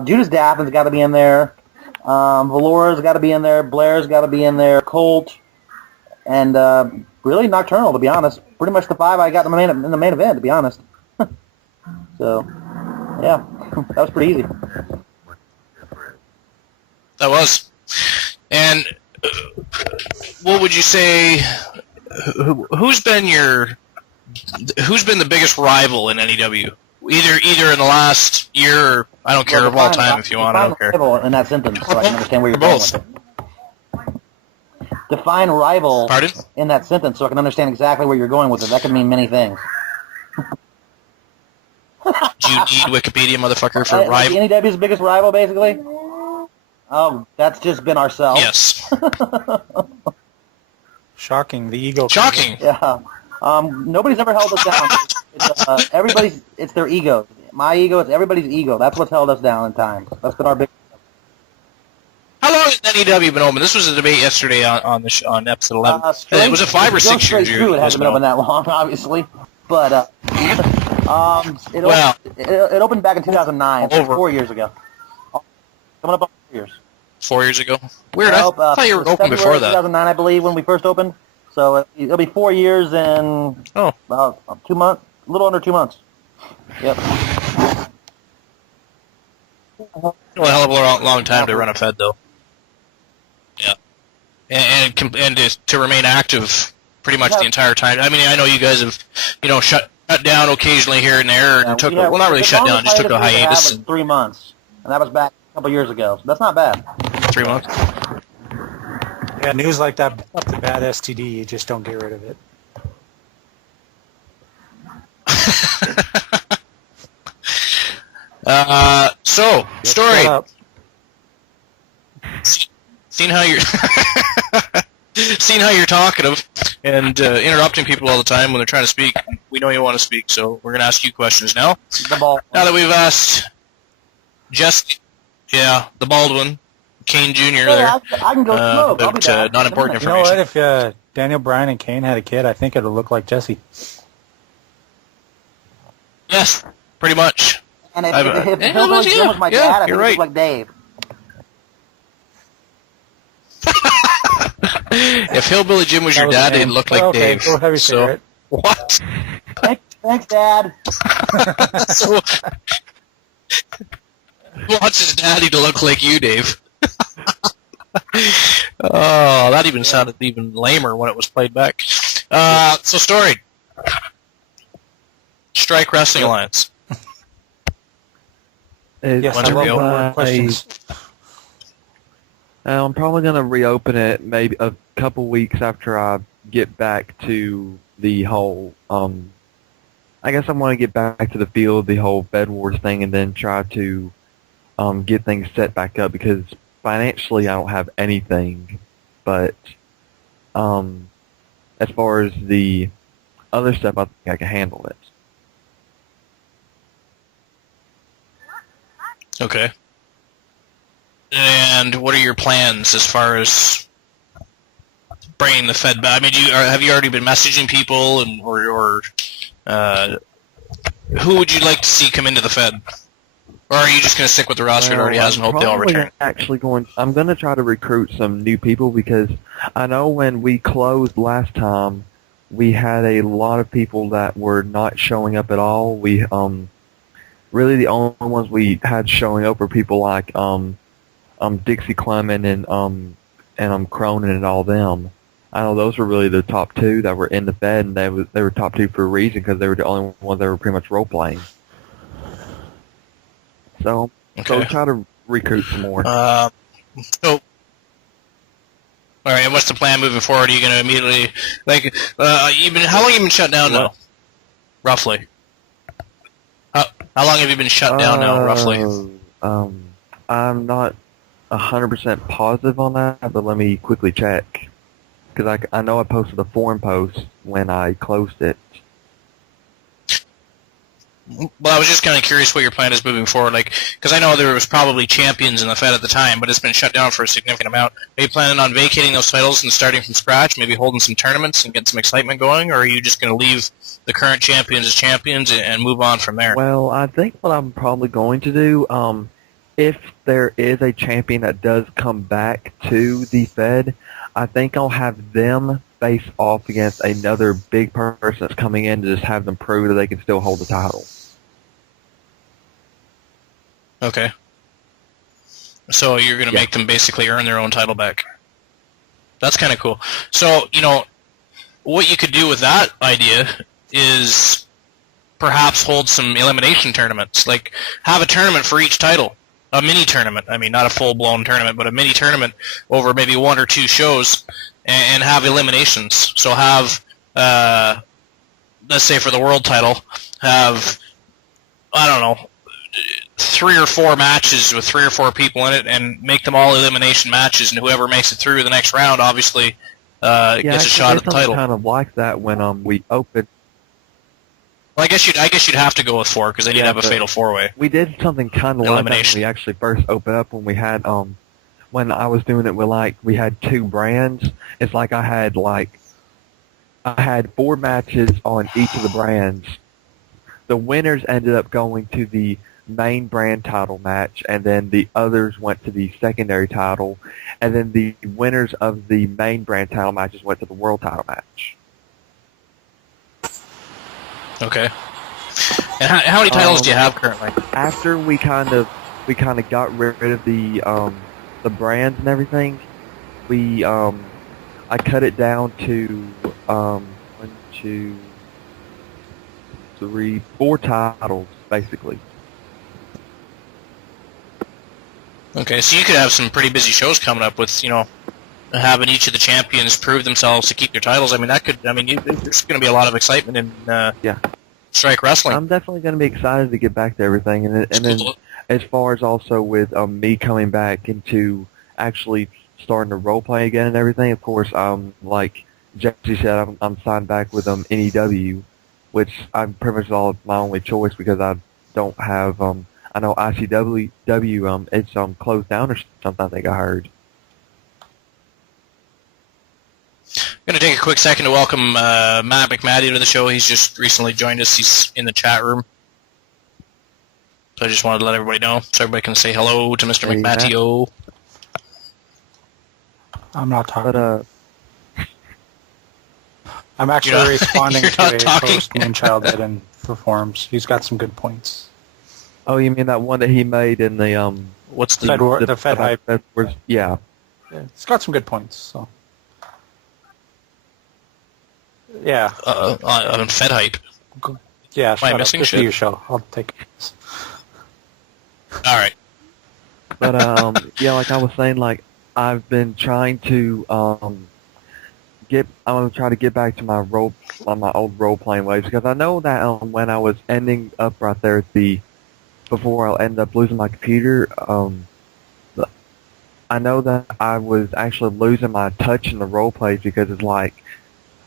Judas Dathan's got to be in there. Valora's got to be in there. Blair's got to be in there. Colt. And really Nocturnal, to be honest. Pretty much the 5 I got in the main event, to be honest. So, yeah, that was pretty easy. That was. And what would you say... Who's been the biggest rival in NEW? Either in the last year or I don't care of all time if you want. I don't care. Rival in that sentence, so I can understand where you're going with it. Define rival. Pardon? In that sentence, so I can understand exactly where you're going with it. That can mean many things. Do you need Wikipedia, motherfucker, for rival? NEW's biggest rival, basically. Oh, that's just been ourselves. Yes. Shocking, the ego. Shocking. Yeah. Nobody's ever held us down. It's their ego. My ego, it's everybody's ego. That's what's held us down in time. That's been our big... How long has NEW been open? This was a debate yesterday on episode 11. It was a 5 or 6 years. It hasn't been open that long, obviously. But, it opened back in 2009, so 4 years ago. Coming up on 4 years. 4 years ago? Weird. I thought you were open before that. 2009, I believe, when we first opened. So it'll be 4 years and about 2 months, a little under 2 months. Yep. A hell of a long time to run a Fed, though. Yeah. And to remain active pretty much the entire time. I mean, I know you guys have, shut down occasionally here and there, and took not really shut down, just took a hiatus. 3 months, and that was back a couple years ago. So that's not bad. 3 months. Yeah, news like that up to bad STD, you just don't get rid of it. Story. Seeing how you're talkative and interrupting people all the time when they're trying to speak, we know you want to speak, so we're going to ask you questions now. Now that we've asked Jesse, the Baldwin, Kane Jr. there, I can go smoke. I'll be back. not important You know information. what? If Daniel Bryan and Kane had a kid, I think it would look like Jesse. Yes, pretty much. And if Hillbilly Jim was my dad, I think he'd look like Dave. If Hillbilly Jim was your dad, he'd look like Dave. Go heavy cigarette. What? Thanks, Dad. So, he wants his daddy to look like you, Dave. Oh, that even sounded even lamer when it was played back. So, story. Strike Wrestling Alliance. Yes, I love more questions. I'm probably going to reopen it maybe a couple weeks after I get back to the whole, I guess I want to get back to the field, the whole Bed Wars thing, and then try to get things set back up, because financially I don't have anything, but as far as the other stuff, I think I can handle it. Okay. And what are your plans as far as bringing the Fed back? I mean, have you already been messaging people, and or who would you like to see come into the Fed? Or are you just going to stick with the roster that already has and hope they all return? I'm going to try to recruit some new people, because I know when we closed last time, we had a lot of people that were not showing up at all. We really the only ones we had showing up were people like Dixie Clement and Cronin and all them. I know those were really the top two that were in the Fed, and they were top two for a reason, because they were the only ones that were pretty much role playing. So try to recruit some more. All right. And what's the plan moving forward? Are you going to immediately how long have you been shut down now? Roughly. How long have you been shut down now, roughly? I'm not 100% positive on that, but let me quickly check. Because I know I posted a forum post when I closed it. Well, I was just kind of curious what your plan is moving forward, because I know there was probably champions in the Fed at the time, but it's been shut down for a significant amount. Are you planning on vacating those titles and starting from scratch, maybe holding some tournaments and getting some excitement going, or are you just going to leave the current champions as champions and move on from there? Well, I think what I'm probably going to do, if there is a champion that does come back to the Fed, I think I'll have them face off against another big person that's coming in to just have them prove that they can still hold the title. Okay. So you're going to make them basically earn their own title back. That's kind of cool. So, what you could do with that idea is perhaps hold some elimination tournaments. Like, have a tournament for each title. A mini tournament. I mean, not a full-blown tournament, but a mini tournament over maybe one or two shows, and have eliminations. So have, let's say for the world title, have, I don't know, 3 or 4 matches with 3 or 4 people in it, and make them all elimination matches, and whoever makes it through the next round, obviously, gets a shot at the title. Kind of like that when we opened. Well, I guess you'd have to go with 4, because then you'd have a fatal 4-way. We did something kind of like that when we actually first opened up, when we had when I was doing it with we had 2 brands. It's like I had 4 matches on each of the brands. The winners ended up going to the main brand title match, and then the others went to the secondary title, and then the winners of the main brand title matches went to the world title match. Okay. And how many titles do you have currently? After we kind of got rid of the brands and everything, I cut it down to 1, 2, 3, 4 titles basically. Okay, so you could have some pretty busy shows coming up with, having each of the champions prove themselves to keep their titles. I mean, there's going to be a lot of excitement in Strike Wrestling. I'm definitely going to be excited to get back to everything, and then as far as also with me coming back into actually starting to role play again and everything. Of course, like Jesse said, I'm signed back with NEW, which I'm pretty much my only choice, because I don't have I know ICW it's closed down or something, I think I heard. I'm going to take a quick second to welcome Matt McMaddy to the show. He's just recently joined us. He's in the chat room. So I just wanted to let everybody know, so everybody can say hello to Mr. McMattio. I'm not talking. But, I'm actually responding to a talking? post Moonchild that in performs. He's got some good points. oh, you mean that one that he made in the What's the... The FedHype. Yeah. Yeah, it's got some good points. So. Yeah. on FedHype. Yeah. Am I missing Just shit? do your show. I'll take it. All right. But yeah, like I was saying, like I've been trying to I'm gonna try to get back to my old role playing ways, because I know that when I was ending up right there at before I ended up losing my computer, I know that I was actually losing my touch in the role plays, because it's like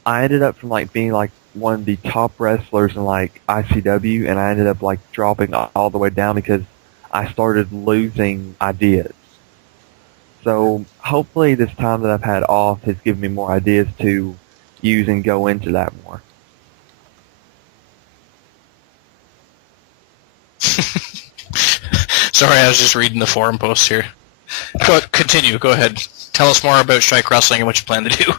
I ended up from like being like one of the top wrestlers in like ICW, and I ended up like dropping all the way down because I started losing ideas. So hopefully this time that I've had off has given me more ideas to use and go into that more. Sorry, I was just reading the forum post here. Continue. Go ahead. Tell us more about Strike Wrestling and what you plan to do.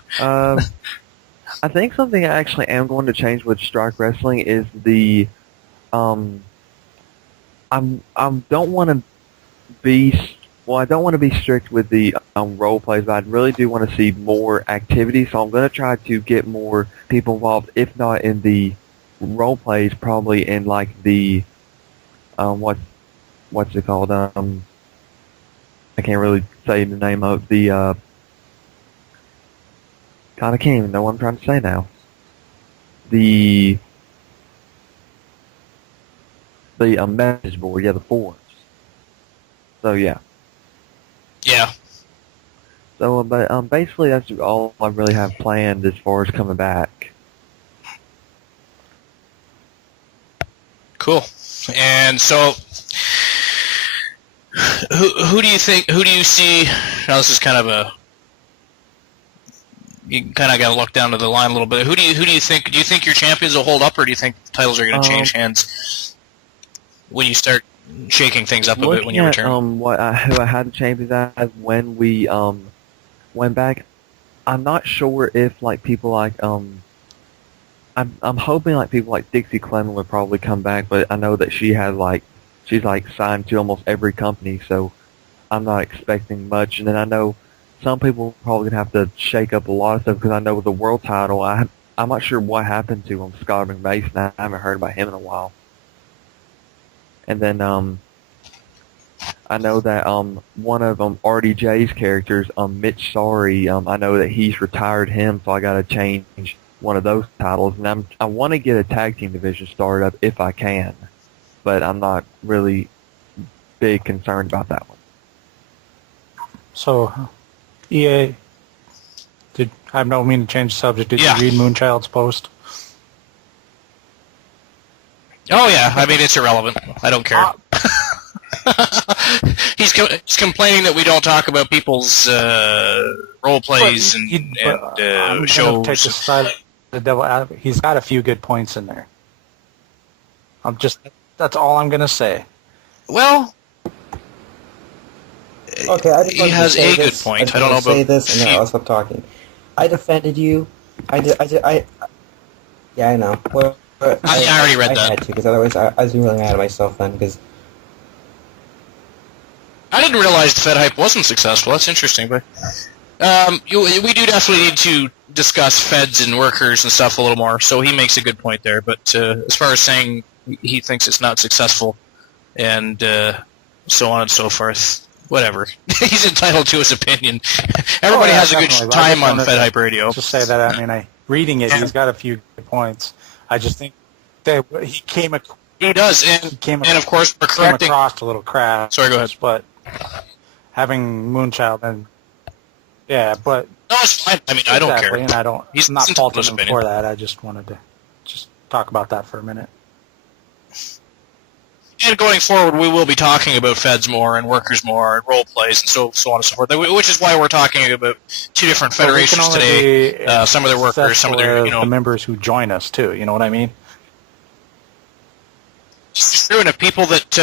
I think something I actually am going to change with Strike Wrestling is the I don't want to be strict with the role plays, but I really do want to see more activity. So I'm going to try to get more people involved, if not in the role plays, probably in like the what's it called? I can't really say the name of the. God, I can't even know what I'm trying to say now. The message board, the forums. So yeah. Yeah. So, but basically that's all I really have planned as far as coming back. Cool. And so, who do you see? Now this is kind of you kind of got to look down to the line a little bit. Who do you think? Do you think your champions will hold up, or do you think the titles are going to change hands when you start shaking things up a bit when you return? Who I had the champions as when we went back, I'm not sure if like people like I'm hoping like people like Dixie Clement would probably come back, but I know that she's signed to almost every company, so I'm not expecting much. And then I know some people are probably gonna have to shake up a lot of stuff, because I know with the world title, I'm not sure what happened to Scott McMason. I haven't heard about him in a while. And then I know that one of RDJ's characters, Mitch Sorry, I know that he's retired him, so I got to change one of those titles. And I want to get a tag team division started up if I can, but I'm not really big concerned about that one. So, EA, I don't mean to change the subject. Did you read Moonchild's post? Oh yeah, I mean it's irrelevant. I don't care. He's complaining that we don't talk about people's role plays and shows. Take the side of the devil advocate. He's got a few good points in there. That's all I'm gonna say. Well, okay, he has a good point. I don't know about. Say this, and then I'll stop talking. I defended you. Yeah, I know. Well, I already read that. I had to, because otherwise I was really mad at myself then, because... I didn't realize the FedHype wasn't successful. That's interesting, but we do definitely need to discuss feds and workers and stuff a little more, so he makes a good point there. But as far as saying he thinks it's not successful and so on and so forth, whatever. He's entitled to his opinion. Everybody has a good time on FedHype Radio. Just say that, reading it, he's got a few good points. I just think that he came across... He does, and of course we're correcting... Came across a little crap. Sorry, go ahead. But having Moonchild and... Yeah, but... No, it's fine. I don't care. And I'm not faulting him for that. I just wanted to talk about that for a minute. And going forward, we will be talking about feds more and workers more and role plays and so on and so forth. Which is why we're talking about two different federations today. Some of their workers, some of their the members who join us too. You know what I mean? It's true, and if people that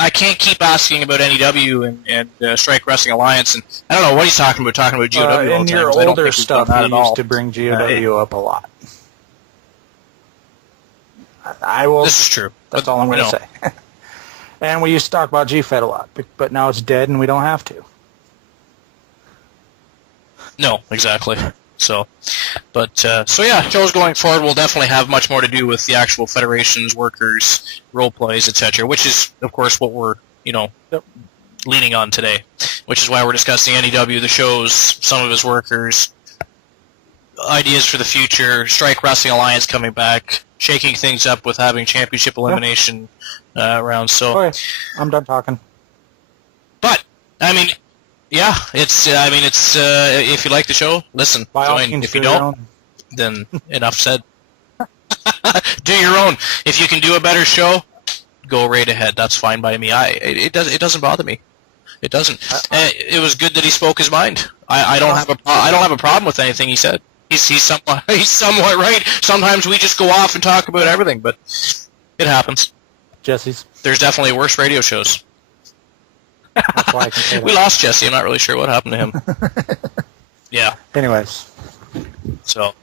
I can't keep asking about NEW and Strike Wrestling Alliance, and I don't know what he's talking about GOW all the time. In your older stuff, you used to bring GOW up a lot. I will. This is true. That's all I'm going to say. And we used to talk about GFed a lot, but now it's dead, and we don't have to. No, exactly. So yeah, shows going forward will definitely have much more to do with the actual federations, workers, role plays, etc., which is, of course, what we're, leaning on today, which is why we're discussing NEW, the shows, some of his workers, ideas for the future, Strike Wrestling Alliance coming back, shaking things up with having championship elimination rounds. So, okay, I'm done talking. But, I mean... Yeah, it's if you like the show, listen, join. If you don't, then enough said. Do your own. If you can do a better show, go right ahead. That's fine by me. It doesn't bother me. It doesn't. It was good that he spoke his mind. I don't have a problem with anything he said. He's somewhat right. Sometimes we just go off and talk about everything, but it happens. Jesse's. There's definitely worse radio shows. That's why I can say that. We lost Jesse. I'm not really sure what happened to him. Yeah. Anyways. So.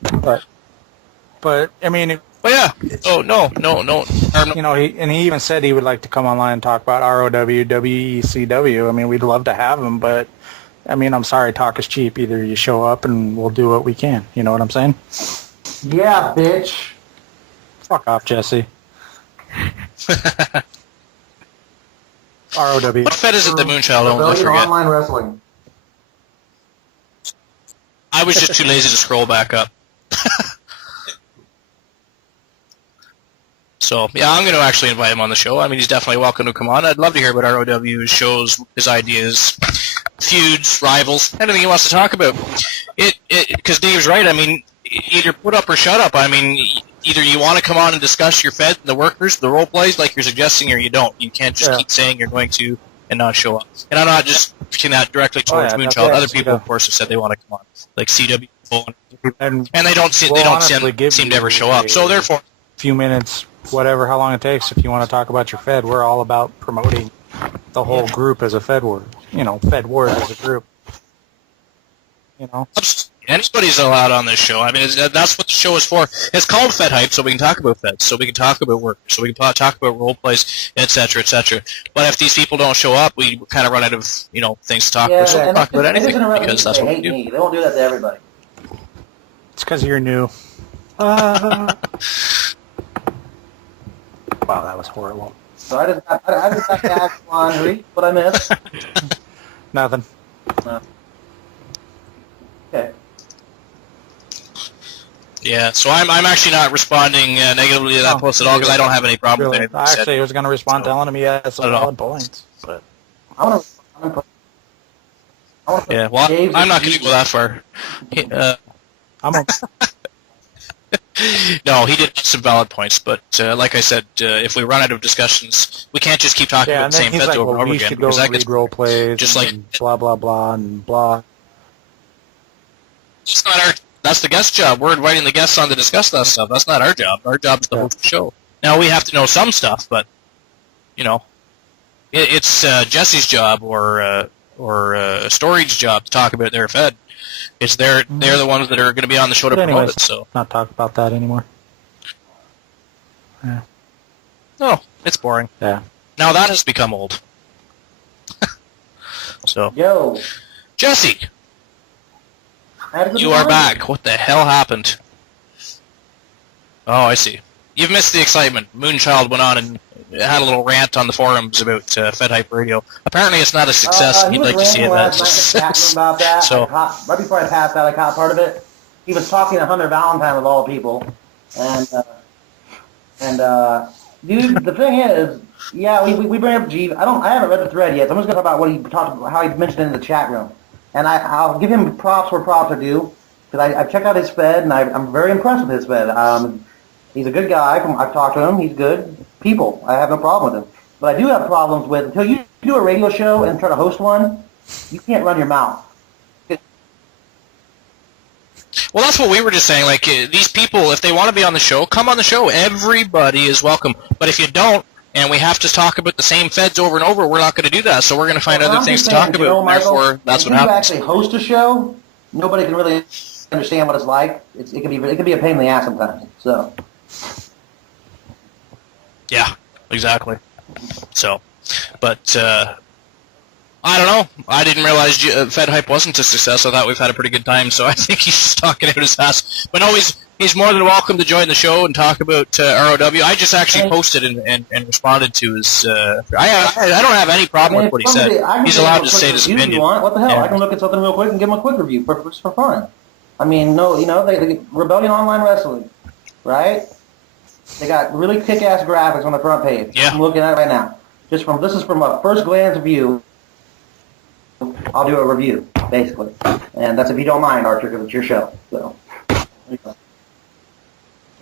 But I mean. Oh yeah. Oh no. He even said he would like to come online and talk about ROW, WECW. I mean, we'd love to have him, but I mean, I'm sorry, talk is cheap. Either you show up and we'll do what we can. You know what I'm saying? Yeah, bitch. Fuck off, Jesse. ROW. What Fed is it that Moonchild owns? I forget. Online wrestling. I was just too lazy to scroll back up. So, yeah, I'm going to actually invite him on the show. I mean, he's definitely welcome to come on. I'd love to hear about ROW, his shows, his ideas, feuds, rivals, anything he wants to talk about. Because Dave's right. I mean, either put up or shut up. I mean, either you want to come on and discuss your Fed, the workers, the role plays like you're suggesting, or you don't. You can't just keep saying you're going to and not show up. And I'm not just pitching that directly towards Moonchild. Other people, of course, have said they want to come on, like CW, and they don't seem to ever show up. So therefore, a few minutes, whatever, how long it takes. If you want to talk about your Fed, we're all about promoting the whole group as a Fed word. Fed word as a group. Anybody's allowed on this show. I mean, that's what the show is for. It's called FedHype, so we can talk about Feds, so we can talk about workers, so we can talk about role plays, etc., etc. But if these people don't show up, we kind of run out of things to talk about. So we'll talk about anything because that's what we do. They won't do that to everybody. It's because you're new. Wow, that was horrible. So I just got to ask Henry what I missed. Nothing. Okay. Yeah, so I'm actually not responding negatively to that post at all because I don't have any problem with anything. I was going to respond telling him he has some valid points. But I want to. Yeah, well, I'm not going to go that far. No, he did have some valid points, but like I said, if we run out of discussions, we can't just keep talking about the same Feds over and over again. Because that gets role plays just like blah blah blah and blah. It's not our. That's the guest job. We're inviting the guests on to discuss that stuff. That's not our job. Our job is to host the show. Now we have to know some stuff, but it's Jesse's job or a storage job to talk about their Fed. It's they're the ones that are going to be on the show to promote it. So not talk about that anymore. Yeah. No, it's boring. Yeah. Now that has become old. So. Yo. Jesse. You are back. What the hell happened? Oh, I see. You've missed the excitement. Moonchild went on and had a little rant on the forums about FedHype Radio. Apparently it's not a success, and he'd like to see it as a success. About that. So, right before I passed out, I caught part of it. He was talking to Hunter Valentine of all people. And dude, the thing is, yeah, we bring up G. I haven't read the thread yet, so I'm just going to talk about what he talked about, how he mentioned it in the chat room. And I'll give him props where props are due, because I checked out his Fed, and I'm very impressed with his Fed. He's a good guy. I've talked to him. He's good people. I have no problem with him. But I do have problems with, until you do a radio show and try to host one, you can't run your mouth. Well, that's what we were just saying. Like, these people, if they want to be on the show, come on the show. Everybody is welcome. But if you don't, and we have to talk about the same feds over and over. We're not going to do that, so we're going to find other things to talk about. Michael, therefore, that's what happens. If you actually host a show, nobody can really understand what it's like. It can be a pain in the ass sometimes. So. Yeah, exactly. So, but I don't know. I didn't realize FedHype wasn't a success. I thought we've had a pretty good time, so I think he's just talking out his ass. But no, he's more than welcome to join the show and talk about ROW. I just actually posted and responded to his... I don't have any problem with what he said. He's allowed to state his opinion. What the hell? Yeah. I can look at something real quick and give him a quick review for fun. I mean, they Rebellion Online Wrestling, right? They got really kick-ass graphics on the front page. Yeah. I'm looking at it right now. This is from a first glance view. I'll do a review, basically. And that's if you don't mind, Archer, because it's your show. So, there you go.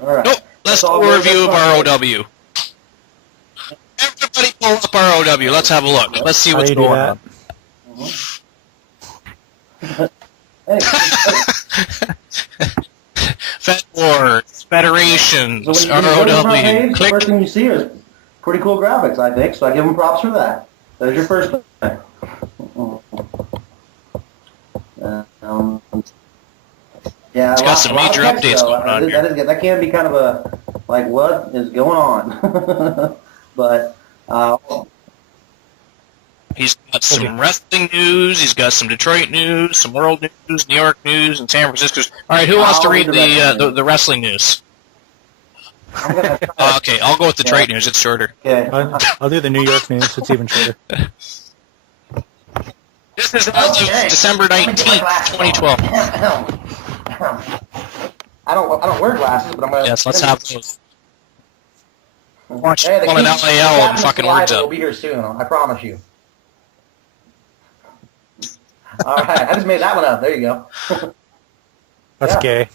All right. Nope, let's do a review of ROW. Everybody pull up ROW. Let's have a look. Let's see what's going on. Fed Wars, Federations, so when you go to the front ROW. page, the Click. first thing you see is pretty cool graphics, I think. So I give them props for that. There's your first thing. Yeah, It's got some major updates going on here. That can be kind of a, like, what is going on? But, he's got some wrestling news, he's got some Detroit news, some world news, New York news, and San Francisco. All right, who wants to read the wrestling news? Okay, I'll go with Detroit news. It's shorter. Okay. I'll do the New York news. It's even shorter. This is as of December 19th, 2012. I don't wear glasses, but I'm gonna. Yes, let's have those. Watch Hey, an LAL and fucking words will up. be here soon. I promise you. All right, I just made that one up. There you go. That's gay.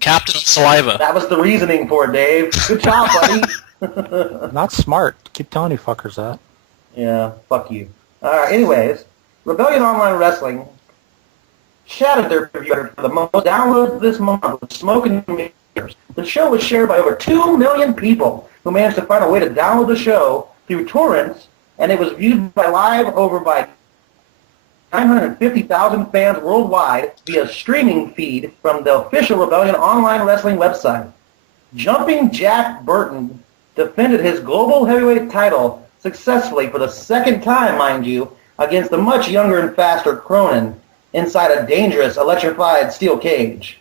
Captain Saliva. That was the reasoning for it, Dave. Good job, buddy. Not smart. Keep telling you fuckers that. Yeah, fuck you. All right, anyways, Rebellion Online Wrestling shouted their review for the most downloads this month with smoke and mirrors. The show was shared by over 2 million people who managed to find a way to download the show through torrents, and it was viewed by 950,000 fans worldwide via streaming feed from the official Rebellion Online Wrestling website. Jumping Jack Burton defended his global heavyweight title successfully for the second time, mind you, against the much younger and faster Cronin inside a dangerous electrified steel cage.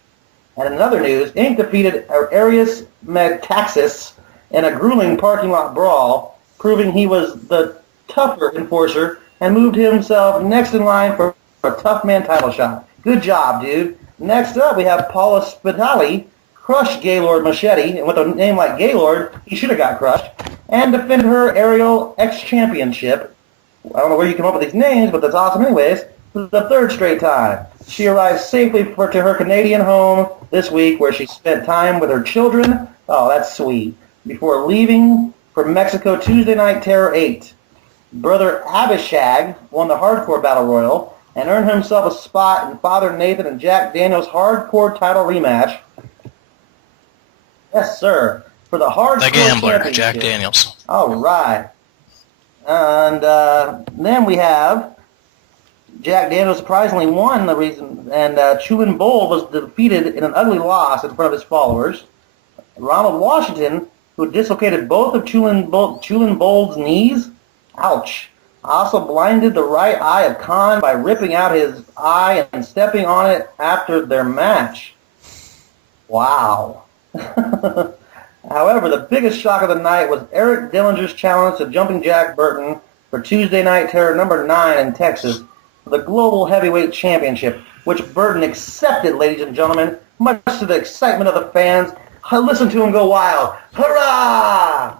And in other news, Inc. defeated Arius Metaxas in a grueling parking lot brawl, proving he was the tougher enforcer and moved himself next in line for a tough man title shot. Good job, dude. Next up, we have Paula Spitali crush Gaylord Machete, and with a name like Gaylord, he should have got crushed, and defended her Aerial X Championship. I don't know where you come up with these names, but that's awesome anyways. This is the third straight time. She arrived safely to her Canadian home this week, where she spent time with her children. Oh, that's sweet. Before leaving for Mexico Tuesday Night Terror 8. Brother Abishag won the Hardcore Battle Royal and earned himself a spot in Father Nathan and Jack Daniels' Hardcore title rematch. Yes, sir. For the Hardcore The Gambler, Championship. Jack Daniels. All right. And then we have Jack Daniels surprisingly won the reason, and Chulin Bowl was defeated in an ugly loss in front of his followers. Ronald Washington, who dislocated both of Chulin Bowl's knees, ouch, also blinded the right eye of Khan by ripping out his eye and stepping on it after their match. Wow. However, the biggest shock of the night was Eric Dillinger's challenge to Jumping Jack Burton for Tuesday Night Terror number 9 in Texas for the Global Heavyweight Championship, which Burton accepted, ladies and gentlemen, much to the excitement of the fans. Listen to him go wild. Hurrah!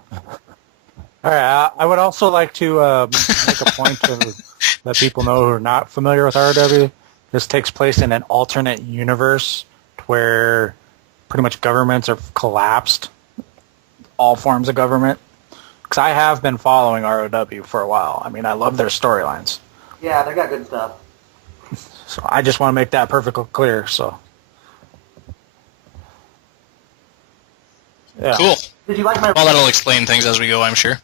All right, I would also like to make a point to let people know who are not familiar with RW. This takes place in an alternate universe where pretty much governments have collapsed, all forms of government. Because I have been following ROW for a while. I mean, I love their storylines. Yeah, they got good stuff. So I just want to make that perfectly clear. So Yeah. Cool. Did you like my... Well, that'll explain things as we go, I'm sure.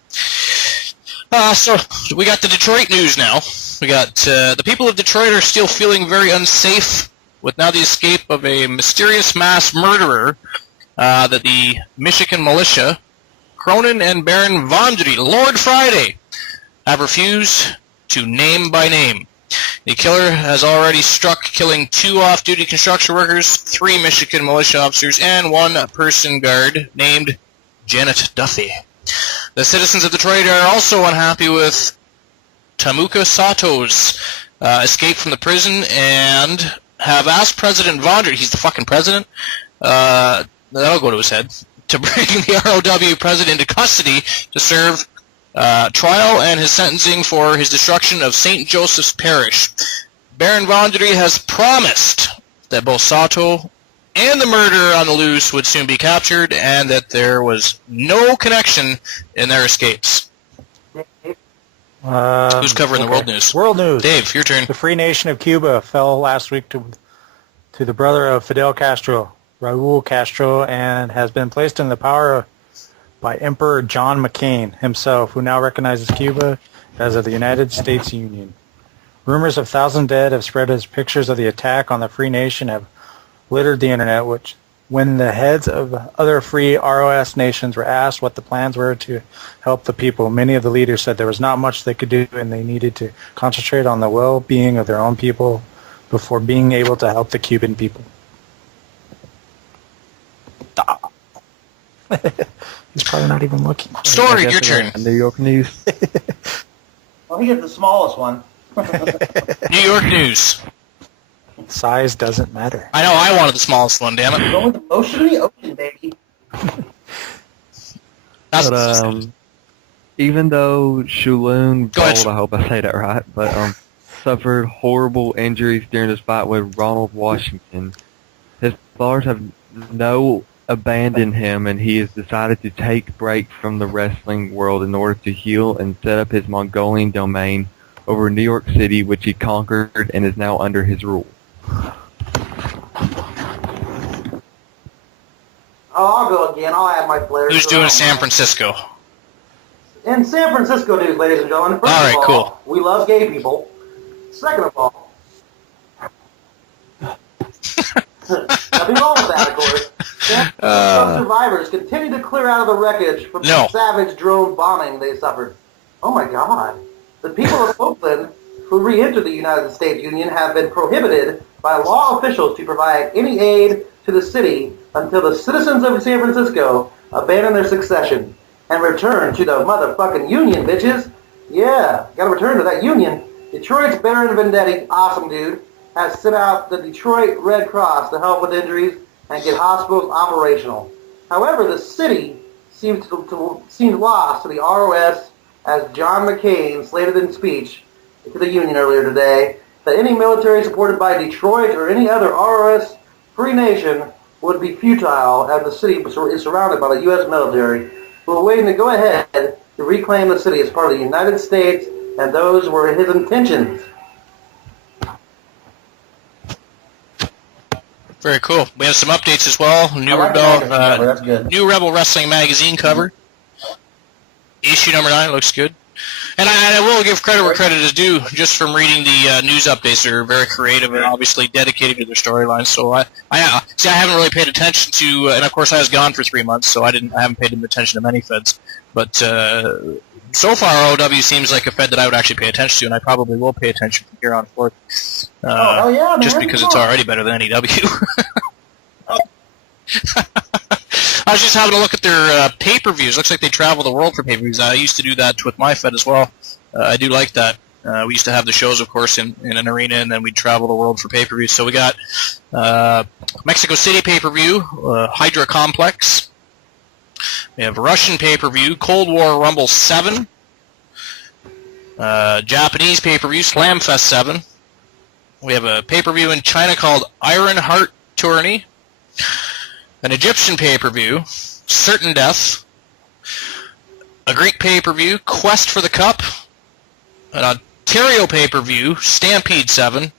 So, we got the Detroit news now. We got the people of Detroit are still feeling very unsafe with now the escape of a mysterious mass murderer that the Michigan militia, Cronin and Baron Vondry, Lord Friday, have refused to name by name. The killer has already struck, killing 2 off-duty construction workers, 3 Michigan militia officers, and 1 person guard named Janet Duffy. The citizens of Detroit are also unhappy with Tamuka Sato's escape from the prison and have asked President Vondry, he's the fucking president, that'll go to his head, to bring the ROW president into custody to serve trial and his sentencing for his destruction of St. Joseph's Parish. Baron Vondry has promised that both Sato and the murderer on the loose would soon be captured, and that there was no connection in their escapes. Who's covering the world news? World news. Dave, your turn. The Free Nation of Cuba fell last week to the brother of Fidel Castro, Raul Castro, and has been placed in the power by Emperor John McCain himself, who now recognizes Cuba as of the United States Union. Rumors of thousands dead have spread as pictures of the attack on the Free Nation have littered the internet, when the heads of other free ROS nations were asked what the plans were to help the people, many of the leaders said there was not much they could do and they needed to concentrate on the well-being of their own people before being able to help the Cuban people. He's probably not even looking. Story, your turn. New York news. Well, he gets the smallest one. New York news. Size doesn't matter. I know, I wanted the smallest one, damn it. Going to ocean, baby. But, even though Shulun Bold, I hope I say that right, but suffered horrible injuries during his fight with Ronald Washington, his followers have abandoned him, and he has decided to take a break from the wrestling world in order to heal and set up his Mongolian domain over New York City, which he conquered and is now under his rule. I'll go again. I'll add my flair. Who's doing San Francisco? In San Francisco news, ladies and gentlemen, first All right, of all, cool. We love gay people. Second of all, nothing wrong with that, of course. Some survivors continue to clear out of the wreckage from the savage drone bombing they suffered. Oh my God. The people of Oakland who re-entered the United States Union have been prohibited by law officials to provide any aid to the city until the citizens of San Francisco abandon their succession and return to the motherfucking Union, bitches. Yeah, gotta return to that Union. Detroit's Baron Vendetti, awesome dude, has sent out the Detroit Red Cross to help with injuries and get hospitals operational. However, the city seemed lost to the ROS as John McCain slated in speech to the Union earlier today that any military supported by Detroit or any other ROS free nation would be futile as the city is surrounded by the U.S. military, who are waiting to go ahead to reclaim the city as part of the United States, and those were his intentions. Very cool. We have some updates as well. New Rebel Wrestling magazine cover. Issue number 9 looks good. And I will give credit where credit is due, just from reading the news updates. They're very creative and obviously dedicated to their storylines. So I haven't really paid attention to, and of course I was gone for 3 months, so I haven't paid attention to many feds. But so far, OW seems like a fed that I would actually pay attention to, and I probably will pay attention from here on forth. Yeah, man, just because it's already better than NEW. I was just having a look at their pay-per-views. Looks like they travel the world for pay-per-views. I used to do that with my Fed as well. I do like that. We used to have the shows, of course, in an arena, and then we'd travel the world for pay-per-views. So we got Mexico City pay-per-view, Hydra Complex. We have Russian pay-per-view, Cold War Rumble 7. Japanese pay-per-view, Slamfest 7. We have a pay-per-view in China called Iron Heart Tourney. An Egyptian pay-per-view, Certain Death, a Greek pay-per-view, Quest for the Cup, an Ontario pay-per-view, Stampede 7.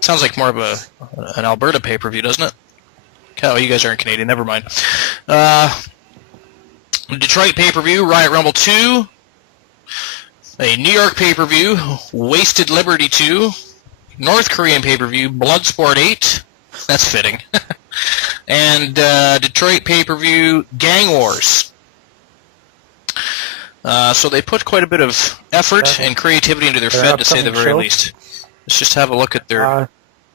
Sounds like more of an Alberta pay-per-view, doesn't it? Oh, you guys aren't Canadian, never mind. Detroit pay-per-view, Riot Rumble 2. A New York pay-per-view, Wasted Liberty 2. North Korean pay-per-view, Bloodsport 8. That's fitting. And Detroit pay-per-view, Gang Wars. So they put quite a bit of effort and creativity into their Fed, to say the very least. Let's just have a look at their...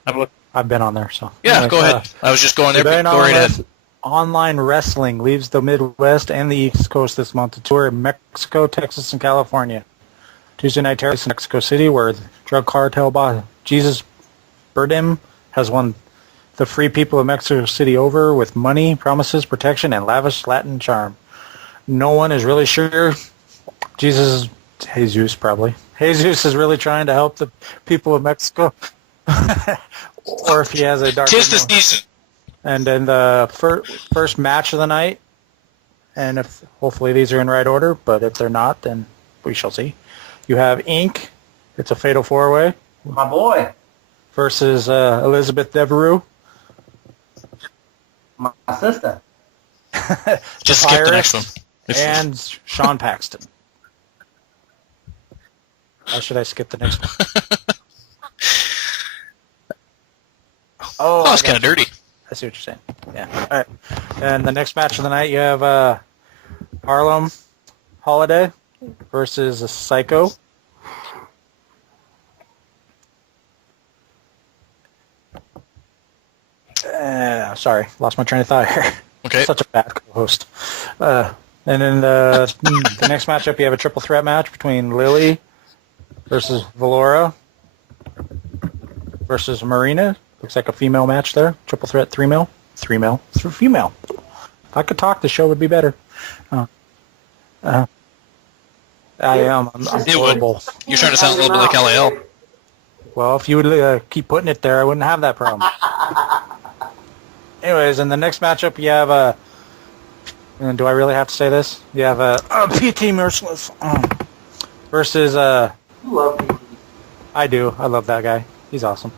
I've been on there, so... Yeah, anyways, go ahead. I was just going there, but go right ahead. Online Wrestling leaves the Midwest and the East Coast this month to tour in Mexico, Texas, and California. Tuesday night terrorists in Mexico City, where the drug cartel boss Jesus Burdem has won the free people of Mexico City over with money, promises, protection, and lavish Latin charm. No one is really sure. Jesus probably. Jesus is really trying to help the people of Mexico. Or if he has a dark... Tis the season. And then the first match of the night, and if hopefully these are in right order, but if they're not, then we shall see. You have Inc. It's a fatal four-way. My boy. Versus Elizabeth Devereux. My sister. Just skip the next one. And Sean Paxton. Why should I skip the next one? That's kind of dirty. I see what you're saying. Yeah. All right. And the next match of the night, you have Harlem Holiday versus a Psycho. Sorry, lost my train of thought here. Okay. Such a bad co-host. And then the next matchup, you have a triple threat match between Lily versus Valora versus Marina. Looks like a female match there. Triple threat, 3-mil. 3-mil. Female. If I could talk, the show would be better. I am. I'm horrible. You're trying to sound a little bit like LAL. Well, if you would keep putting it there, I wouldn't have that problem. Anyways, in the next matchup, you have and do I really have to say this? You have PT Merciless versus You love PT. I do. I love that guy. He's awesome.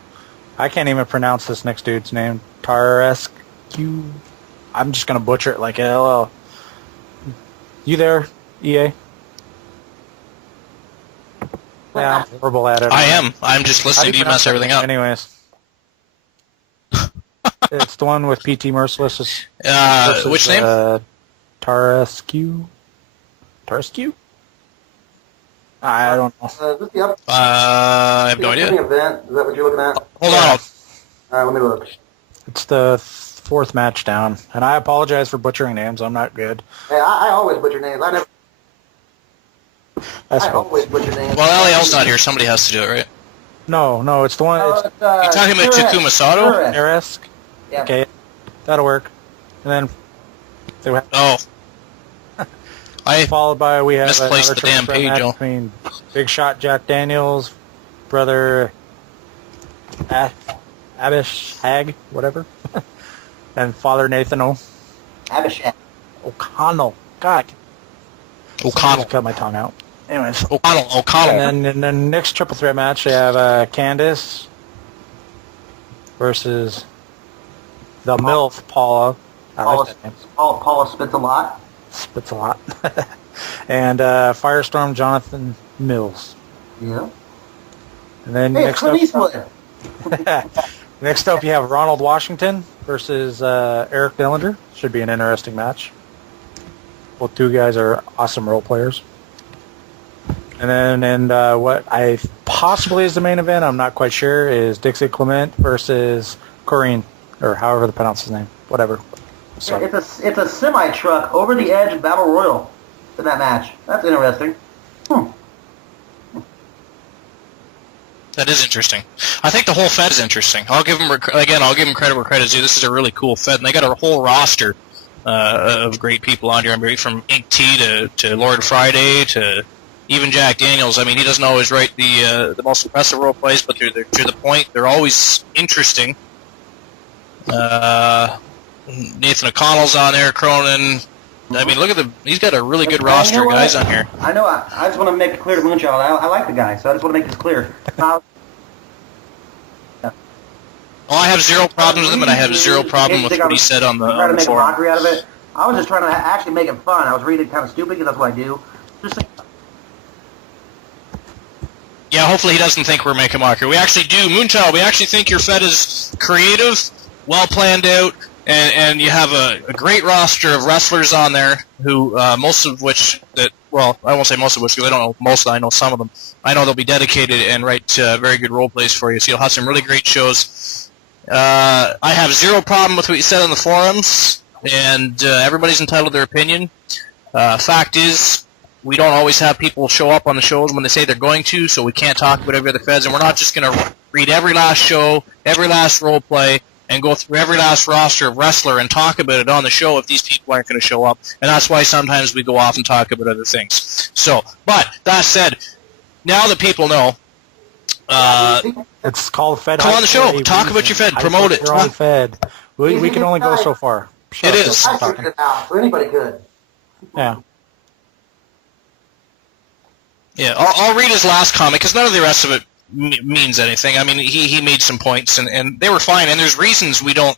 I can't even pronounce this next dude's name. Tarescu. I'm just gonna butcher it like LL. You there, EA? Yeah, I'm horrible at it. I am. I'm just listening to you mess everything up. Anyways. It's the one with PT Merciless. Which name? Tarescu. Tarescu? I don't know. Is this the up? I have no idea. Event? Is that what you're looking at? Hold on. All right, let me look. It's the fourth match down, and I apologize for butchering names. I'm not good. Hey, I always butcher names. I always butcher names. Well, LAL's not here. Somebody has to do it, right? No, it's the one. You're talking about Takuma Sato? Tarescu. Yeah. Okay, that'll work. And then followed by we have misplaced another the damn triple threat page, match between Big Shot Jack Daniels, brother Abishag, whatever, and Father Nathan Abishag. O'Connell. God. O'Connell. Cut my tongue out. Anyways. O'Connell. And then in the next triple threat match, they have Candice versus the MILF, Paula. I like that name. Paula spits a lot. Spits a lot. And Firestorm Jonathan Mills. Yeah. And then next up you have Ronald Washington versus Eric Dillinger. Should be an interesting match. Both two guys are awesome role players. And then what I possibly is the main event, I'm not quite sure, is Dixie Clement versus Corrine, or however to pronounce his name. Whatever. So. Yeah, it's a semi-truck over the edge battle royal in that match. That's interesting. That is interesting. I think the whole Fed is interesting. I'll give them credit where credit's due. This is a really cool Fed, and they got a whole roster of great people on here. I mean, from Ink T to Lord Friday to even Jack Daniels. I mean, he doesn't always write the most impressive role plays, but they're to the point. They're always interesting. Nathan O'Connell's on there, Cronin. I mean, look at he's got a really good roster of guys on here. I know. I just want to make it clear to Moonchild. I like the guy, so I just want to make this clear. Well, I have zero problems with him, and I have zero problem with what he said on the try to make a forum. mockery out of it. I was just trying to actually make it fun. I was reading kind of stupid because that's what I do. Just saying. Yeah, hopefully he doesn't think we're making mockery. We actually do. Moonchild, we actually think your Fed is creative, well planned out, and you have a great roster of wrestlers on there who, most of which, I won't say most of which, because I don't know most of them, I know some of them. I know they'll be dedicated and write very good role plays for you, so you'll have some really great shows. I have zero problem with what you said on the forums, and everybody's entitled to their opinion. Fact is, we don't always have people show up on the shows when they say they're going to, so we can't talk about every other Feds, and we're not just going to read every last show, every last role play, and go through every last roster of wrestler and talk about it on the show if these people aren't going to show up, and that's why sometimes we go off and talk about other things. So, but, that said, now that people know, it's called FedHype. Come on the show, talk about your Fed, promote it. Your own Fed. We can only go so far. It is. So anybody could. Yeah. Yeah, I'll read his last comment, because none of the rest of it means anything. I mean, he made some points, and they were fine, and there's reasons we don't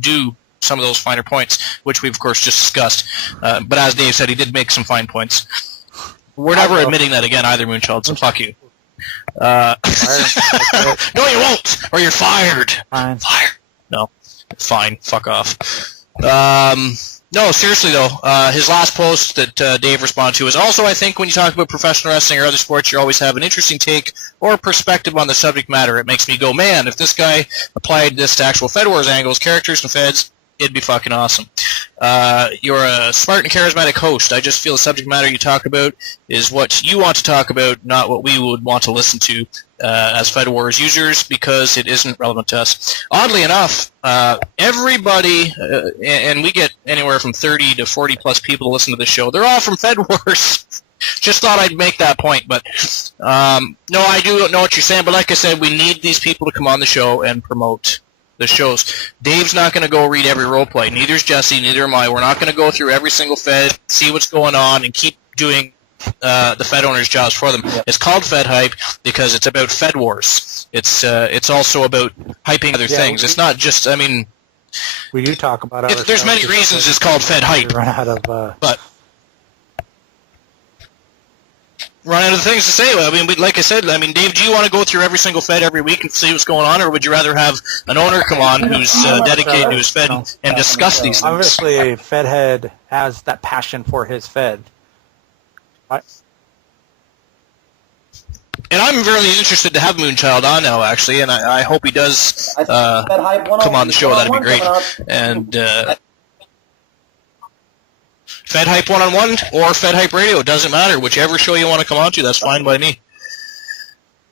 do some of those finer points, which we've, of course, just discussed. But as Dave said, he did make some fine points. We're never admitting that again either, Moonchild, so fuck you. No, you won't, or you're fired. Fine. Fired. No. Fine. Fuck off. No, seriously though, his last post that Dave responded to is also, I think, when you talk about professional wrestling or other sports, you always have an interesting take or perspective on the subject matter. It makes me go, man, if this guy applied this to actual Fed Wars angles, characters, and Feds, it'd be fucking awesome. You're a smart and charismatic host. I just feel the subject matter you talk about is what you want to talk about, not what we would want to listen to as Fed Wars users, because it isn't relevant to us. Oddly enough, everybody, and we get anywhere from 30 to 40 plus people to listen to this show, they're all from Fed Wars. Just thought I'd make that point, but no, I do know what you're saying, but like I said, we need these people to come on the show and promote the shows. Dave's not going to go read every role play. Neither is Jesse, neither am I. We're not going to go through every single Fed, see what's going on, and keep doing the Fed owners' jobs for them. It's called FedHype because it's about Fed Wars. It's also about hyping other things. It's not just, I mean... We do talk about other there's many reasons it's called FedHype. Run out of... But... Run out of things to say. I mean, like I said, Dave, do you want to go through every single Fed every week and see what's going on, or would you rather have an owner come on who's dedicated to his Fed and discuss these things? Obviously, a Fed head has that passion for his Fed. Right? And I'm really interested to have Moonchild on now, actually, and I hope he does come on the show. That'd be great. And FedHype 1-on-1 or FedHype Radio, it doesn't matter. Whichever show you want to come on to, that's fine by me.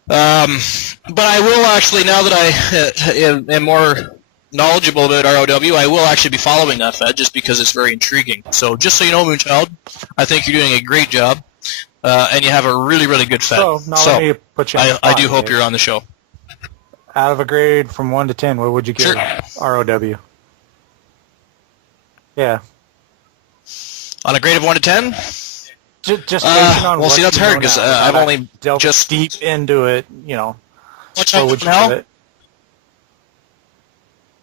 But I will actually, now that I am more knowledgeable about ROW, I will actually be following that Fed just because it's very intriguing. So just so you know, Moonchild, I think you're doing a great job, and you have a really, really good Fed. So let me put you on the spot, I do hope you're on the show. Out of a grade from 1 to 10, what would you give ROW? Yeah. On a grade of 1 to 10? Just based on well, see, that's hard because I've only delved just deep into it, you know. What's what would you give it?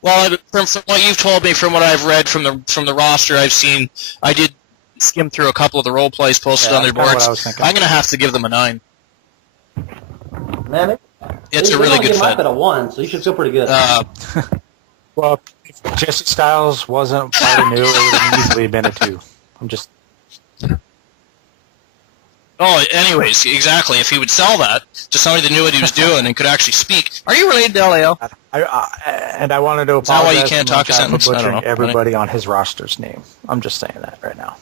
Well, from what you've told me, from what I've read, from the roster I've seen, I did skim through a couple of the role plays posted on their boards. I'm going to have to give them a 9. Man, it's a really good Fed. At a 1, so you should feel pretty good. Well, if Jesse Styles wasn't probably new, it would have easily been a 2. I'm just... Oh, anyways, exactly. If he would sell that to somebody that knew what he was doing and could actually speak. Are you related to LAL? And I wanted to apologize. Is that why you can't talk a sentence? For butchering everybody on his roster's name. I'm just saying that right now.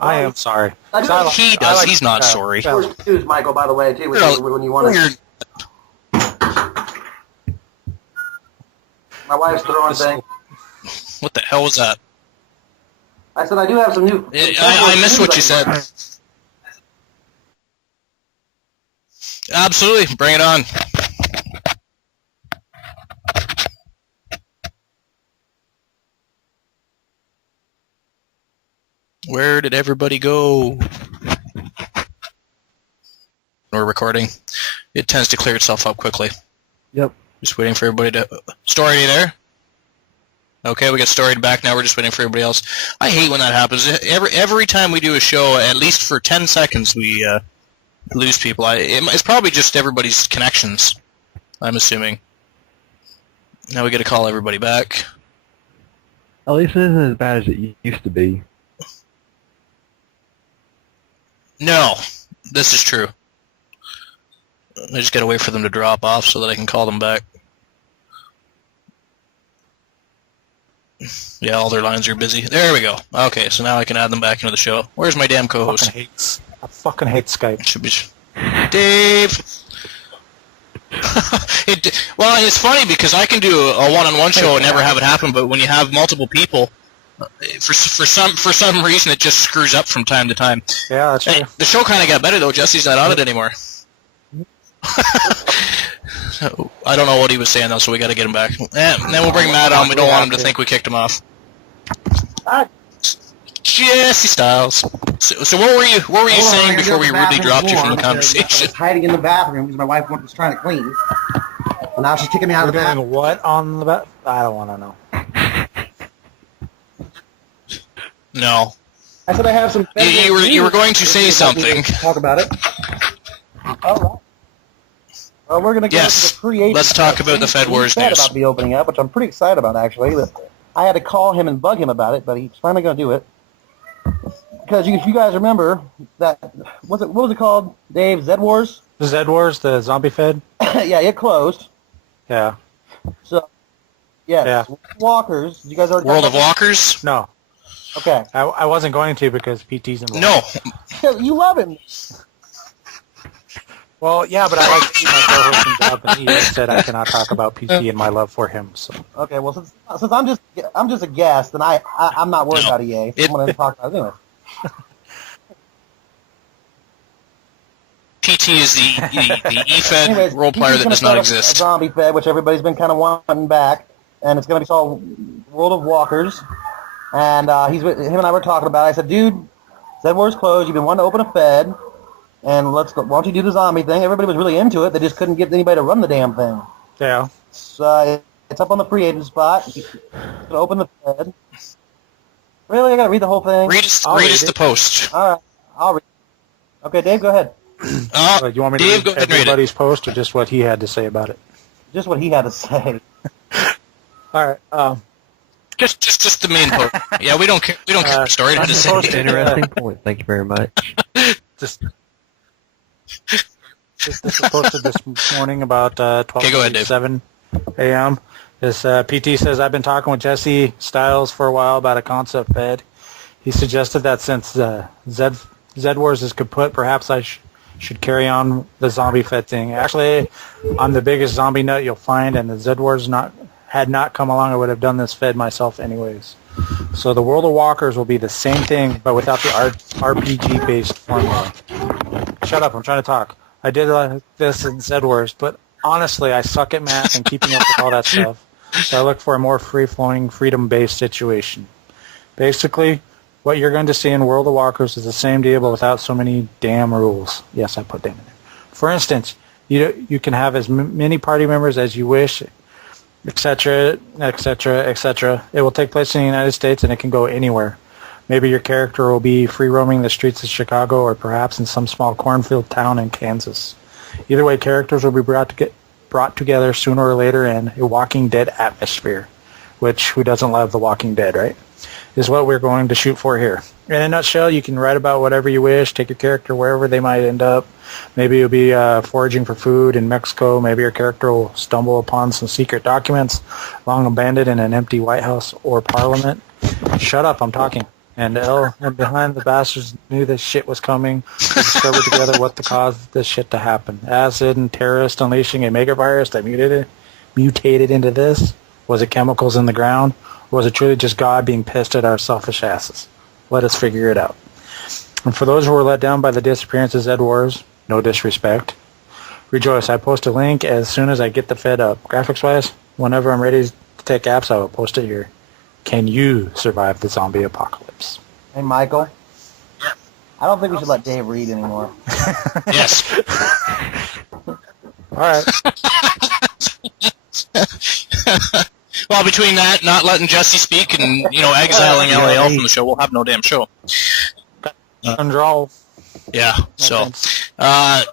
I am sorry. He does. He's not sorry. Choose Michael, by the way, too, when you want to... My wife's throwing things. What the hell was that? I said I do have some new... I missed what you said. Absolutely. Bring it on. Where did everybody go? We're recording. It tends to clear itself up quickly. Yep. Just waiting for everybody to... Story, are you there? Okay, we got storied back. Now we're just waiting for everybody else. I hate when that happens. Every time we do a show, at least for 10 seconds, we lose people. It's probably just everybody's connections, I'm assuming. Now we got to call everybody back. At least it isn't as bad as it used to be. No, this is true. I just got to wait for them to drop off so that I can call them back. Yeah, all their lines are busy. There we go. Okay, so now I can add them back into the show. Where's my damn co-host? I fucking hate Skype. Should be Dave. Well, it's funny because I can do a one-on-one show and never have it happen, but when you have multiple people, for some reason it just screws up from time to time. Yeah, that's true. The show kind of got better though. Jesse's not on it anymore. So, I don't know what he was saying though, so we got to get him back. And then we'll bring Matt on. We don't want him to think we kicked him off. Jesse Styles. So what were you saying before we rudely dropped you from the conversation? I was hiding in the bathroom because my wife was trying to clean. And now she's kicking me out of the bathroom. What on the bathroom? I don't want to know. No. I said I have some... You were going to say something. Talk about it. All right. Well, we're going to go to the creation. Let's talk about the Fed Wars news. About the opening up, which I'm pretty excited about, actually. I had to call him and bug him about it, but he's finally going to do it. Because if you guys remember, that what was it called, Dave? Zed Wars? The Zed Wars, the zombie Fed? Yeah, it closed. Yeah. So, yes. Yeah. Walkers. Did you guys already World of Walkers? No. Okay. I wasn't going to because PT's in the No. You love him. Well, yeah, but I like to keep my co-hosting job, and he said I cannot talk about PT and my love for him. So. Okay, well, since I'm just a guest, and I'm not worried about EA. I'm going to talk about it anyway. PT is the eFed role player that does not exist. A zombie Fed, which everybody's been kind of wanting back, and it's going to be called World of Walkers. And him and I were talking about it. I said, dude, Zed Wars closed. You've been wanting to open a Fed. And why don't you do the zombie thing? Everybody was really into it. They just couldn't get anybody to run the damn thing. Yeah. So it's up on the free agent spot. Open the Fed. Really? I got to read the whole thing? Read us the post. All right. I'll read it. Okay, Dave, go ahead. You want me to read everybody's post or just what he had to say about it? Just what he had to say. All right. Just the main post. Yeah, we don't care the story. Had to say. Interesting point. Thank you very much. This was posted this morning about 12:07 a.m. This PT says, I've been talking with Jesse Styles for a while about a concept Fed. He suggested that since Zed Wars is kaput, perhaps I should carry on the zombie Fed thing. Actually, I'm the biggest zombie nut you'll find, and the Zed Wars had not come along, I would have done this Fed myself anyways. So the World of Walkers will be the same thing, but without the RPG-based formula. Shut up, I'm trying to talk. I did this in Zed Wars, but honestly, I suck at math and keeping up with all that stuff. So I look for a more free-flowing, freedom-based situation. Basically, what you're going to see in World of Walkers is the same deal, but without so many damn rules. Yes, I put damn in there. For instance, you can have as many party members as you wish, etc., etc., etc. It will take place in the United States, and it can go anywhere. Maybe your character will be free roaming the streets of Chicago, or perhaps in some small cornfield town in Kansas. Either way, characters will be brought together sooner or later in a Walking Dead atmosphere, which, who doesn't love The Walking Dead, right? Is what we're going to shoot for here. In a nutshell, you can write about whatever you wish, take your character wherever they might end up. Maybe you'll be foraging for food in Mexico. Maybe your character will stumble upon some secret documents long abandoned in an empty White House or Parliament. Shut up, I'm talking. And behind the bastards knew this shit was coming. They discovered together what caused this shit to happen. Acid and terrorists unleashing a megavirus that mutated into this. Was it chemicals in the ground? Or was it truly just God being pissed at our selfish asses? Let us figure it out. And for those who were let down by the disappearance of Zed Wars, no disrespect, rejoice. I post a link as soon as I get the Fed up. Graphics-wise, whenever I'm ready to take apps, I will post it here. Can you survive the zombie apocalypse? Hey, Michael. Yeah. I don't think we should let Dave read anymore. Yes. All right. Well, between that, not letting Jesse speak, and exiling LAL from the show, we'll have no damn show. Control. Yeah. So, so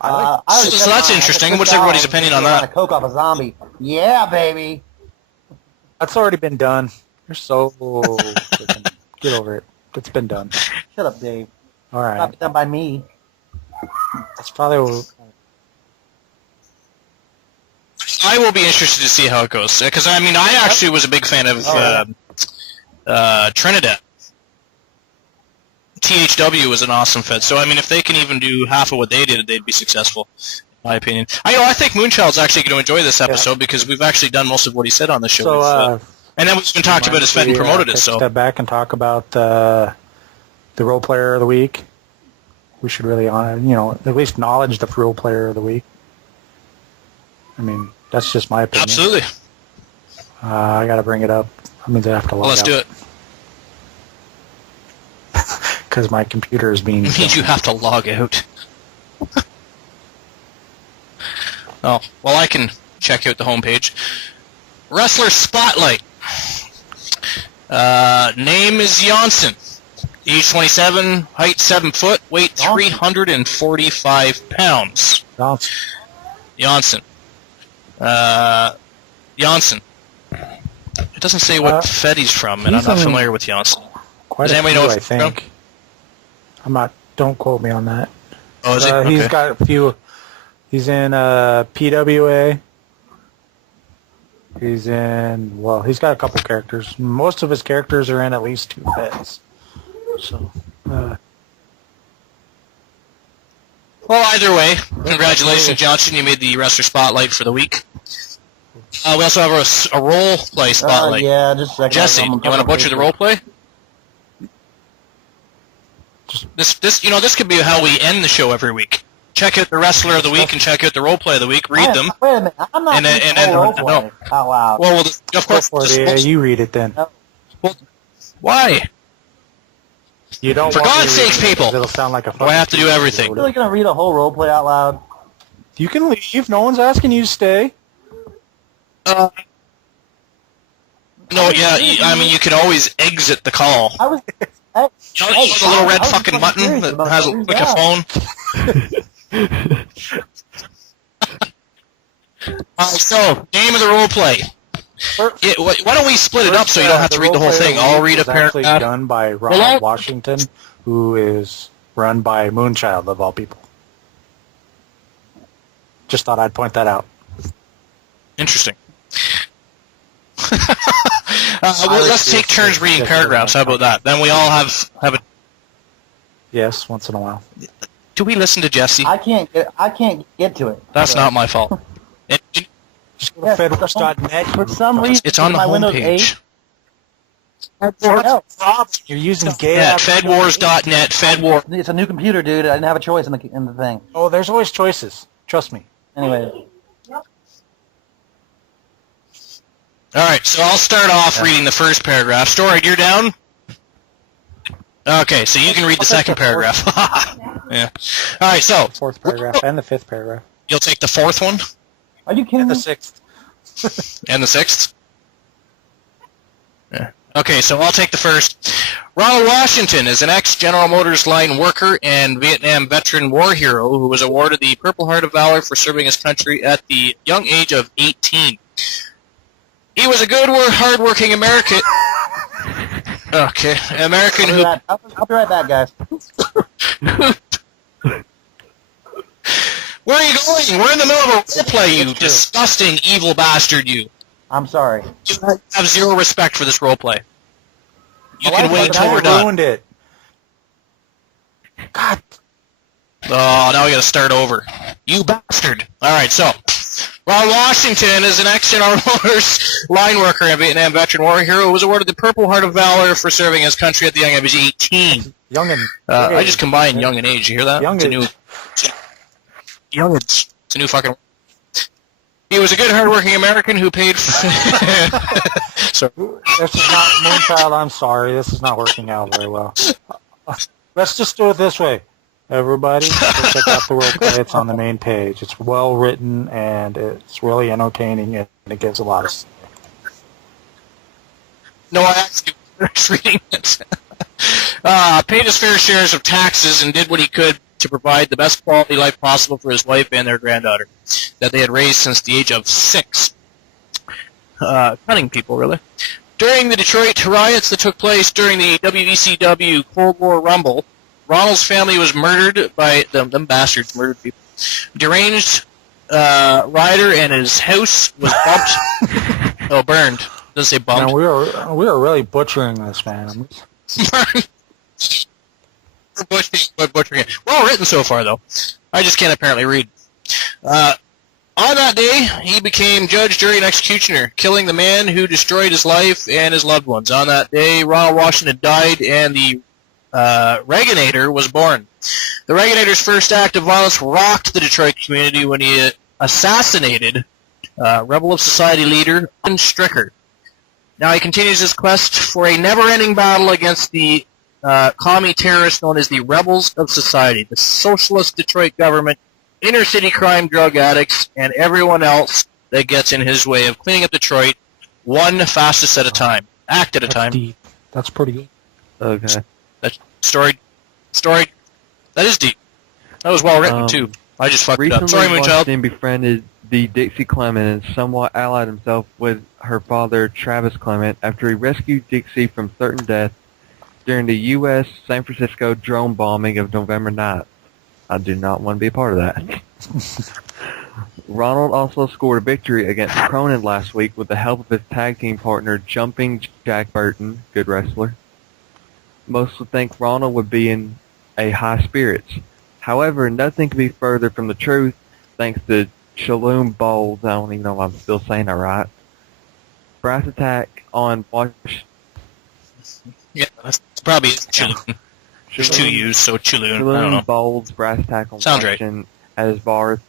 that's interesting. What's everybody's opinion on that? Coke off a zombie. Yeah, baby. That's already been done. You're so get over it. It's been done. Shut up, Dave. All right. Not done by me. That's probably. I will be interested to see how it goes, because I actually was a big fan of Trinidad. THW was an awesome Fed, so if they can even do half of what they did, they'd be successful, in my opinion. I think Moonchild's actually going to enjoy this episode because we've actually done most of what he said on the show. So, and then we've been talked about as Fed and promoted it. So step back and talk about the Role Player of the Week. We should really, at least acknowledge the Role Player of the Week. That's just my opinion. Absolutely. I got to bring it up. That means I have to log out. Let's do it. Because my computer is being... It means you have to log out. Oh, well, I can check out the homepage. Wrestler Spotlight. Name is Janssen. Age 27, height 7 foot, weight 345 pounds. Janssen. Janssen. It doesn't say what Fed he's from, and I'm not familiar with Janssen. Quite Does a few, anybody know I think. I'm not. Don't quote me on that. Oh, is it? Okay. He's got a few. He's in PWA. He's in. Well, he's got a couple characters. Most of his characters are in at least 2 Feds. So. Well, either way, congratulations, Johnson. You made the Wrestler Spotlight for the week. We also have a role play spotlight. Yeah, just a second. Jesse, you want to butcher the role play? This could be how we end the show every week. Check out the Wrestler of the Week and check out the Role Play of the Week. Read them. Wait a minute, I'm not role play out loud. Well, of course. You read it then. Well, why? You don't. For God's sakes, people! It'll sound like a. Do I have to do everything? You're really gonna read a whole role play out loud? You can leave. No one's asking you to stay. No, yeah. You can always exit the call. I was. The little red fucking button that has like a phone. So, name of the role play. Why don't we split it up so you don't have to read the whole thing? I'll read a paragraph. Actually done by Ronald Washington, who is run by Moonchild, of all people. Just thought I'd point that out. Interesting. Let's take turns reading paragraphs. How about that? Then we all have a... Yes, once in a while. Do we listen to Jesse? I can't get to it. That's not my fault. Just go to FedWars.net. For some reason, it's on the homepage. You're using gay. Yeah, FedWars.net. FedWars. It's a new computer, dude. I didn't have a choice in the thing. Oh, there's always choices. Trust me. Anyway. All right, so I'll start off reading the first paragraph. Story, you're down? Okay, so you can read the second paragraph. Yeah. All right, so... Fourth paragraph and the fifth paragraph. You'll take the fourth one? Are you kidding me? And the sixth. And the sixth? Yeah. Okay, so I'll take the first. Ronald Washington is an ex-General Motors line worker and Vietnam veteran war hero who was awarded the Purple Heart of Valor for serving his country at the young age of 18. He was a good, hard-working American... Okay, American who... I'll be right back, guys. Where are you going? We're in the middle of a roleplay, you disgusting, evil bastard, you. I'm sorry. You have zero respect for this roleplay. You can wait until we're done. Ruined it. God. Oh, now we gotta start over. You bastard. Alright, so... Ron Washington is an ex-General Motors line worker and Vietnam veteran war hero who was awarded the Purple Heart of Valor for serving his country at the young age of 18. I just combined young and age. You hear that? It's a new... It's a new fucking... He was a good, hard-working American who paid for... So, this is not... Moonchild, I'm sorry. This is not working out very well. Let's just do it this way. Everybody, go check out the roleplay. It's on the main page. It's well written and it's really entertaining and it gives a lot of. No, I actually was reading it. Paid his fair shares of taxes and did what he could to provide the best quality life possible for his wife and their granddaughter that they had raised since the age of 6. Cunning people, really. During the Detroit riots that took place during the WECW Cold War Rumble, Ronald's family was murdered by them bastards murdered people. Deranged rioter and his house was bumped. Burned. Doesn't say bumped. Man, we were really butchering this, man. Burned. We're butchering it. Well written so far, though. I just can't apparently read. On that day, he became judge, jury, and executioner, killing the man who destroyed his life and his loved ones. On that day, Ronald Washington died, and the Reaganator was born. The Reaganator's first act of violence rocked the Detroit community when he assassinated Rebel of Society leader Stricker. Now he continues his quest for a never-ending battle against the commie terrorists known as the Rebels of Society, the socialist Detroit government, inner-city crime, drug addicts, and everyone else that gets in his way of cleaning up Detroit one fastest at a time. Act at a time. Deep. That's pretty good. Okay. That's story. That is deep. That was well written, too. I just fucked it up. Sorry, Recently, Moonchild. Washington befriended the Dixie Clement and somewhat allied himself with her father, Travis Clement, after he rescued Dixie from certain death during the U.S. San Francisco drone bombing of November 9th. I do not want to be a part of that. Ronald also scored a victory against Cronin last week with the help of his tag team partner, Jumping Jack Burton, good wrestler. Most would think Ronald would be in a high spirits. However, nothing could be further from the truth, thanks to Shalom Bowles. I don't even know if I'm still saying that right. Brass attack on Yeah, that's probably Chaloon. There's two U's, so Chaloon. I don't know. Shalom Bowles' brass attack on Sounds right. Washington as Bar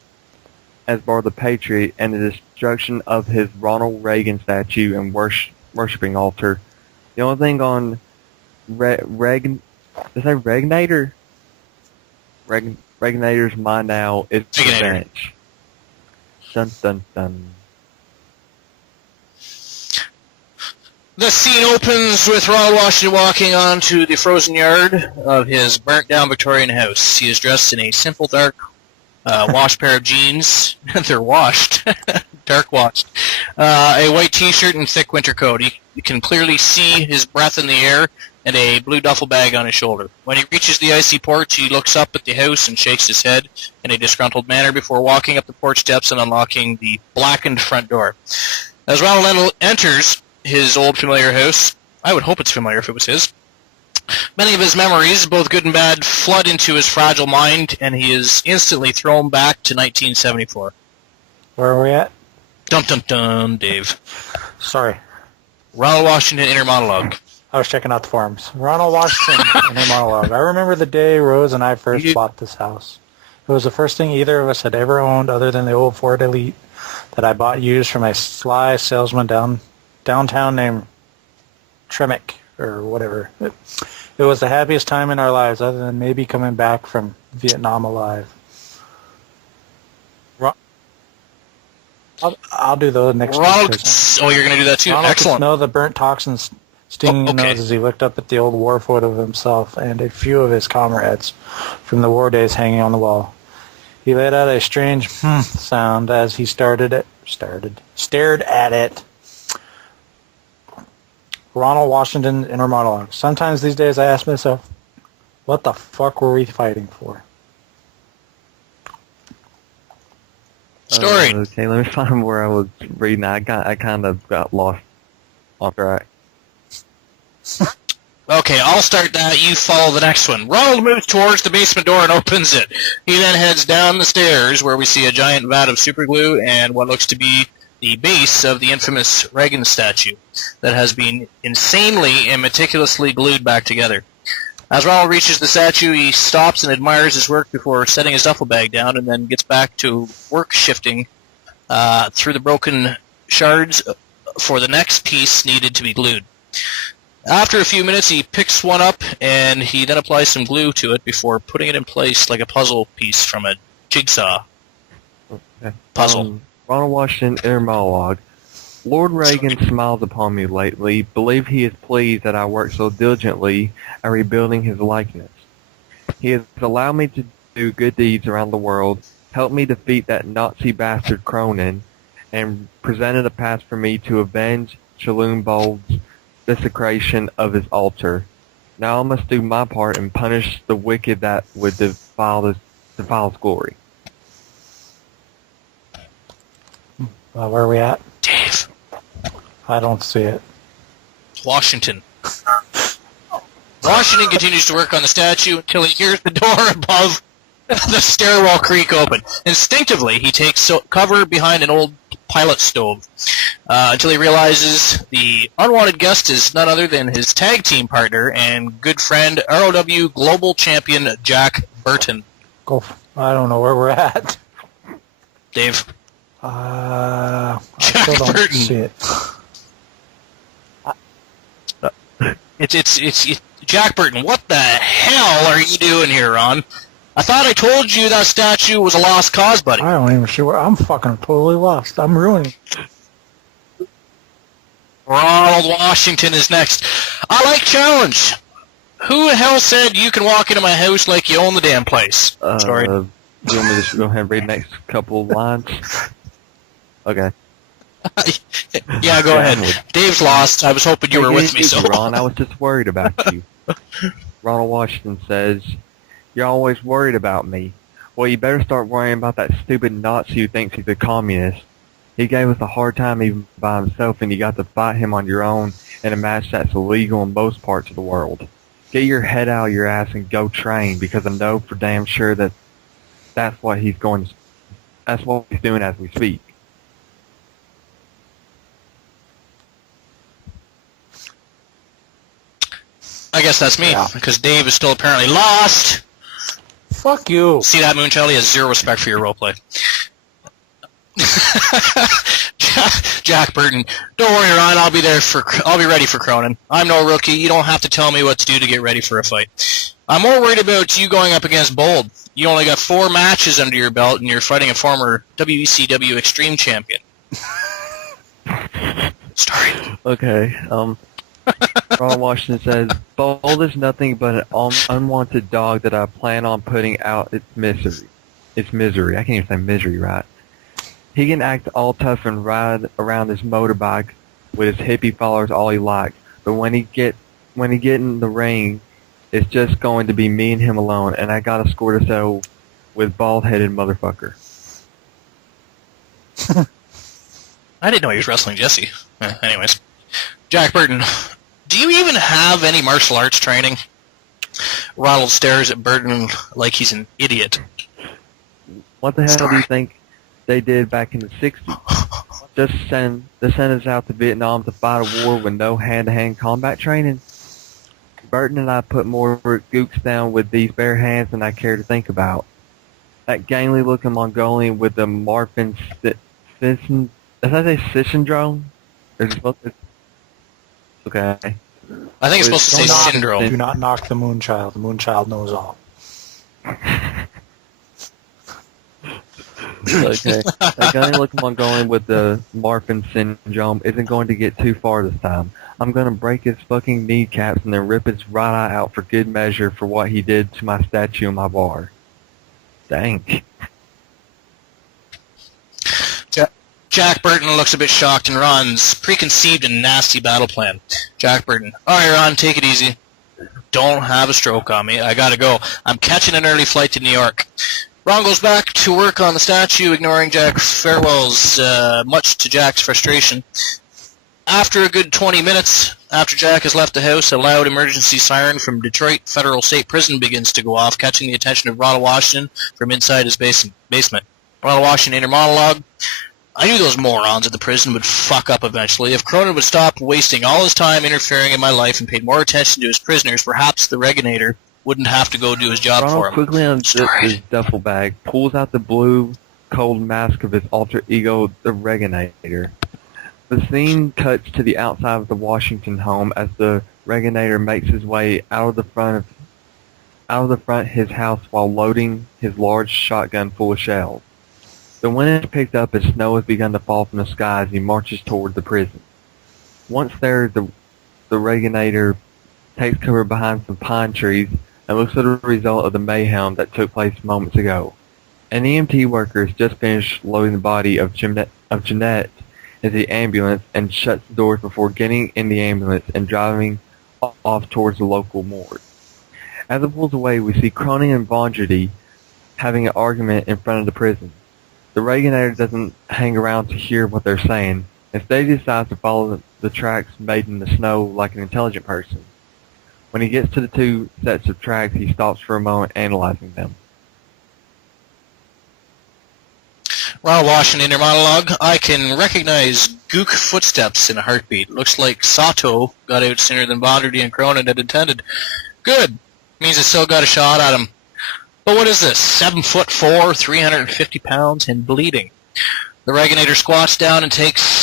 the Patriot and the destruction of his Ronald Reagan statue and worshipping altar. The only thing on Reaganator? Reaganator's mind now is revenge. Dun dun dun. The scene opens with Ronald Washington walking onto the frozen yard of his burnt-down Victorian house. He is dressed in a simple, dark, washed pair of jeans. They're washed. Dark washed. A white T-shirt and thick winter coat. You can clearly see his breath in the air and a blue duffel bag on his shoulder. When he reaches the icy porch, he looks up at the house and shakes his head in a disgruntled manner before walking up the porch steps and unlocking the blackened front door. As Ronald enters his old familiar house, I would hope it's familiar if it was his, many of his memories, both good and bad, flood into his fragile mind, and he is instantly thrown back to 1974. Where are we at? Dun dun dun, Dave. Sorry. Ronald Washington inner monologue. I was checking out the forums. Ronald Washington inner monologue. I remember the day Rose and I first bought this house. It was the first thing either of us had ever owned other than the old Ford Elite that I bought used from a sly salesman downtown named Tremick or whatever. It was the happiest time in our lives other than maybe coming back from Vietnam alive. I'll do the next Ronald, one. you're going to do that too? Ronald Excellent. could smell the burnt toxins stinging his nose as he looked up at the old war photo of himself and a few of his comrades from the war days hanging on the wall. He let out a strange sound as he stared at it. Ronald Washington inner monologue. Sometimes these days I ask myself, what the fuck were we fighting for? Story. Okay, let me find where I was reading. I kind of got lost off track. Okay, I'll start that. You follow the next one. Ronald moves towards the basement door and opens it. He then heads down the stairs where we see a giant vat of superglue and what looks to be the base of the infamous Reagan statue that has been insanely and meticulously glued back together. As Ronald reaches the statue, he stops and admires his work before setting his duffel bag down and then gets back to work shifting through the broken shards for the next piece needed to be glued. After a few minutes, he picks one up, and he then applies some glue to it before putting it in place like a puzzle piece from a jigsaw puzzle. Ronald Washington inner monologue. Lord Reagan smiles upon me lately, believe he is pleased that I work so diligently at rebuilding his likeness. He has allowed me to do good deeds around the world, helped me defeat that Nazi bastard Cronin, and presented a path for me to avenge Schellenbold's desecration of his altar. Now I must do my part and punish the wicked that would defile his glory. Where are we at? Dave. I don't see it. Washington. Washington continues to work on the statue until he hears the door above the stairwell creak open. Instinctively, he takes cover behind an old pilot stove until he realizes the unwanted guest is none other than his tag team partner and good friend, ROW Global Champion Jack Burton. I don't know where we're at. Dave. I Jack still don't Burton. see it. It's Jack Burton. What the hell are you doing here, Ron? I thought I told you that statue was a lost cause, buddy. I don't even see where. I'm fucking totally lost. I'm ruining. Ronald Washington is next. I like challenge. Who the hell said you can walk into my house like you own the damn place? Sorry. You want me to just go ahead and read the next couple of lines? Okay. Yeah, go ahead. Dave's lost. I was hoping you were with me, so. Ron, I was just worried about you. Ronald Washington says, "You're always worried about me. Well, you better start worrying about that stupid Nazi who thinks he's a communist. He gave us a hard time even by himself, and you got to fight him on your own in a match that's illegal in most parts of the world. Get your head out of your ass and go train, because I know for damn sure that that's what he's doing as we speak." I guess that's me, because Dave is still apparently lost. Fuck you. See that, Moonchild? He has zero respect for your roleplay. Jack Burton, don't worry, Ron. I'll be ready for Cronin. I'm no rookie. You don't have to tell me what to do to get ready for a fight. I'm more worried about you going up against Bold. You only got 4 matches under your belt, and you're fighting a former WECW Extreme Champion. Story. Okay. Ron Washington says, "Bold is nothing but an unwanted dog that I plan on putting out its misery. I can't even say misery right. He can act all tough and ride around his motorbike with his hippie followers all he likes, but when he get in the ring, it's just going to be me and him alone, and I gotta score to settle with bald-headed motherfucker." I didn't know he was wrestling Jesse. Anyways. Jack Burton, do you even have any martial arts training? Ronald stares at Burton like he's an idiot. What the hell do you think they did back in the 60s? Just send us out to Vietnam to fight a war with no hand-to-hand combat training? Burton and I put more gooks down with these bare hands than I care to think about. That gangly-looking Mongolian with the Marfan syndrome? Okay. I think it's supposed to say syndrome. Do not knock the Moonchild. The Moonchild knows all. Okay. That gangly-looking Mongolian with the Marfan syndrome isn't going to get too far this time. I'm going to break his fucking kneecaps and then rip his right eye out for good measure for what he did to my statue in my bar. Dang. Jack Burton looks a bit shocked and runs, preconceived and nasty battle plan. Jack Burton, alright Ron, take it easy. Don't have a stroke on me. I gotta go. I'm catching an early flight to New York. Ron goes back to work on the statue, ignoring Jack's farewells, much to Jack's frustration. After a good 20 minutes, after Jack has left the house, a loud emergency siren from Detroit Federal State Prison begins to go off, catching the attention of Ronald Washington from inside his basement. Ronald Washington inner monologue. I knew those morons at the prison would fuck up eventually. If Cronin would stop wasting all his time interfering in my life and paid more attention to his prisoners, perhaps the Reginator wouldn't have to go do his job for him. Quickly unzips his duffel bag, pulls out the blue, cold mask of his alter ego, the Reginator. The scene cuts to the outside of the Washington home as the Reginator makes his way out of the front of his house while loading his large shotgun full of shells. The wind has picked up as snow has begun to fall from the sky as he marches toward the prison. Once there, the Reginator takes cover behind some pine trees and looks at the result of the mayhem that took place moments ago. An EMT worker has just finished loading the body of Jeanette into the ambulance and shuts the doors before getting in the ambulance and driving off towards the local morgue. As it pulls away, we see Cronin and Vondredy having an argument in front of the prison. The Reginator doesn't hang around to hear what they're saying. Instead, he decides to follow the tracks made in the snow like an intelligent person. When he gets to the two sets of tracks, he stops for a moment analyzing them. Ronald Washington, inner monologue. I can recognize Gook footsteps in a heartbeat. Looks like Sato got out sooner than Vondredy and Cronin had intended. Good. Means I still got a shot at him. But what is this? 7'4", 350 pounds, and bleeding. The Reginator squats down and takes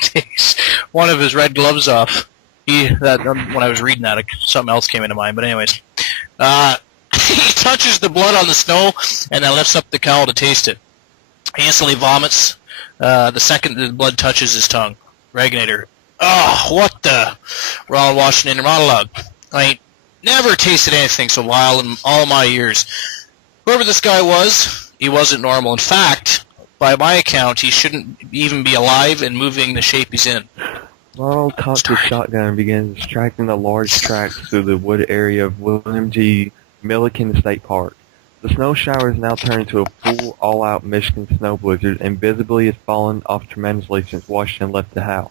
takes one of his red gloves off. When I was reading that, something else came into mind. But anyways, he touches the blood on the snow and then lifts up the cowl to taste it. He instantly vomits the second the blood touches his tongue. Reginator. Oh, what the? Ronald Washington monologue. I ain't never tasted anything so vile in all my years. Whoever this guy was, he wasn't normal. In fact, by my account, he shouldn't even be alive and moving the shape he's in. Ronald cocks his shotgun and begins tracking the large tracks through the wood area of William G. Milliken State Park. The snow shower is now turned into a full, all-out Michigan snow blizzard and visibly has fallen off tremendously since Washington left the house.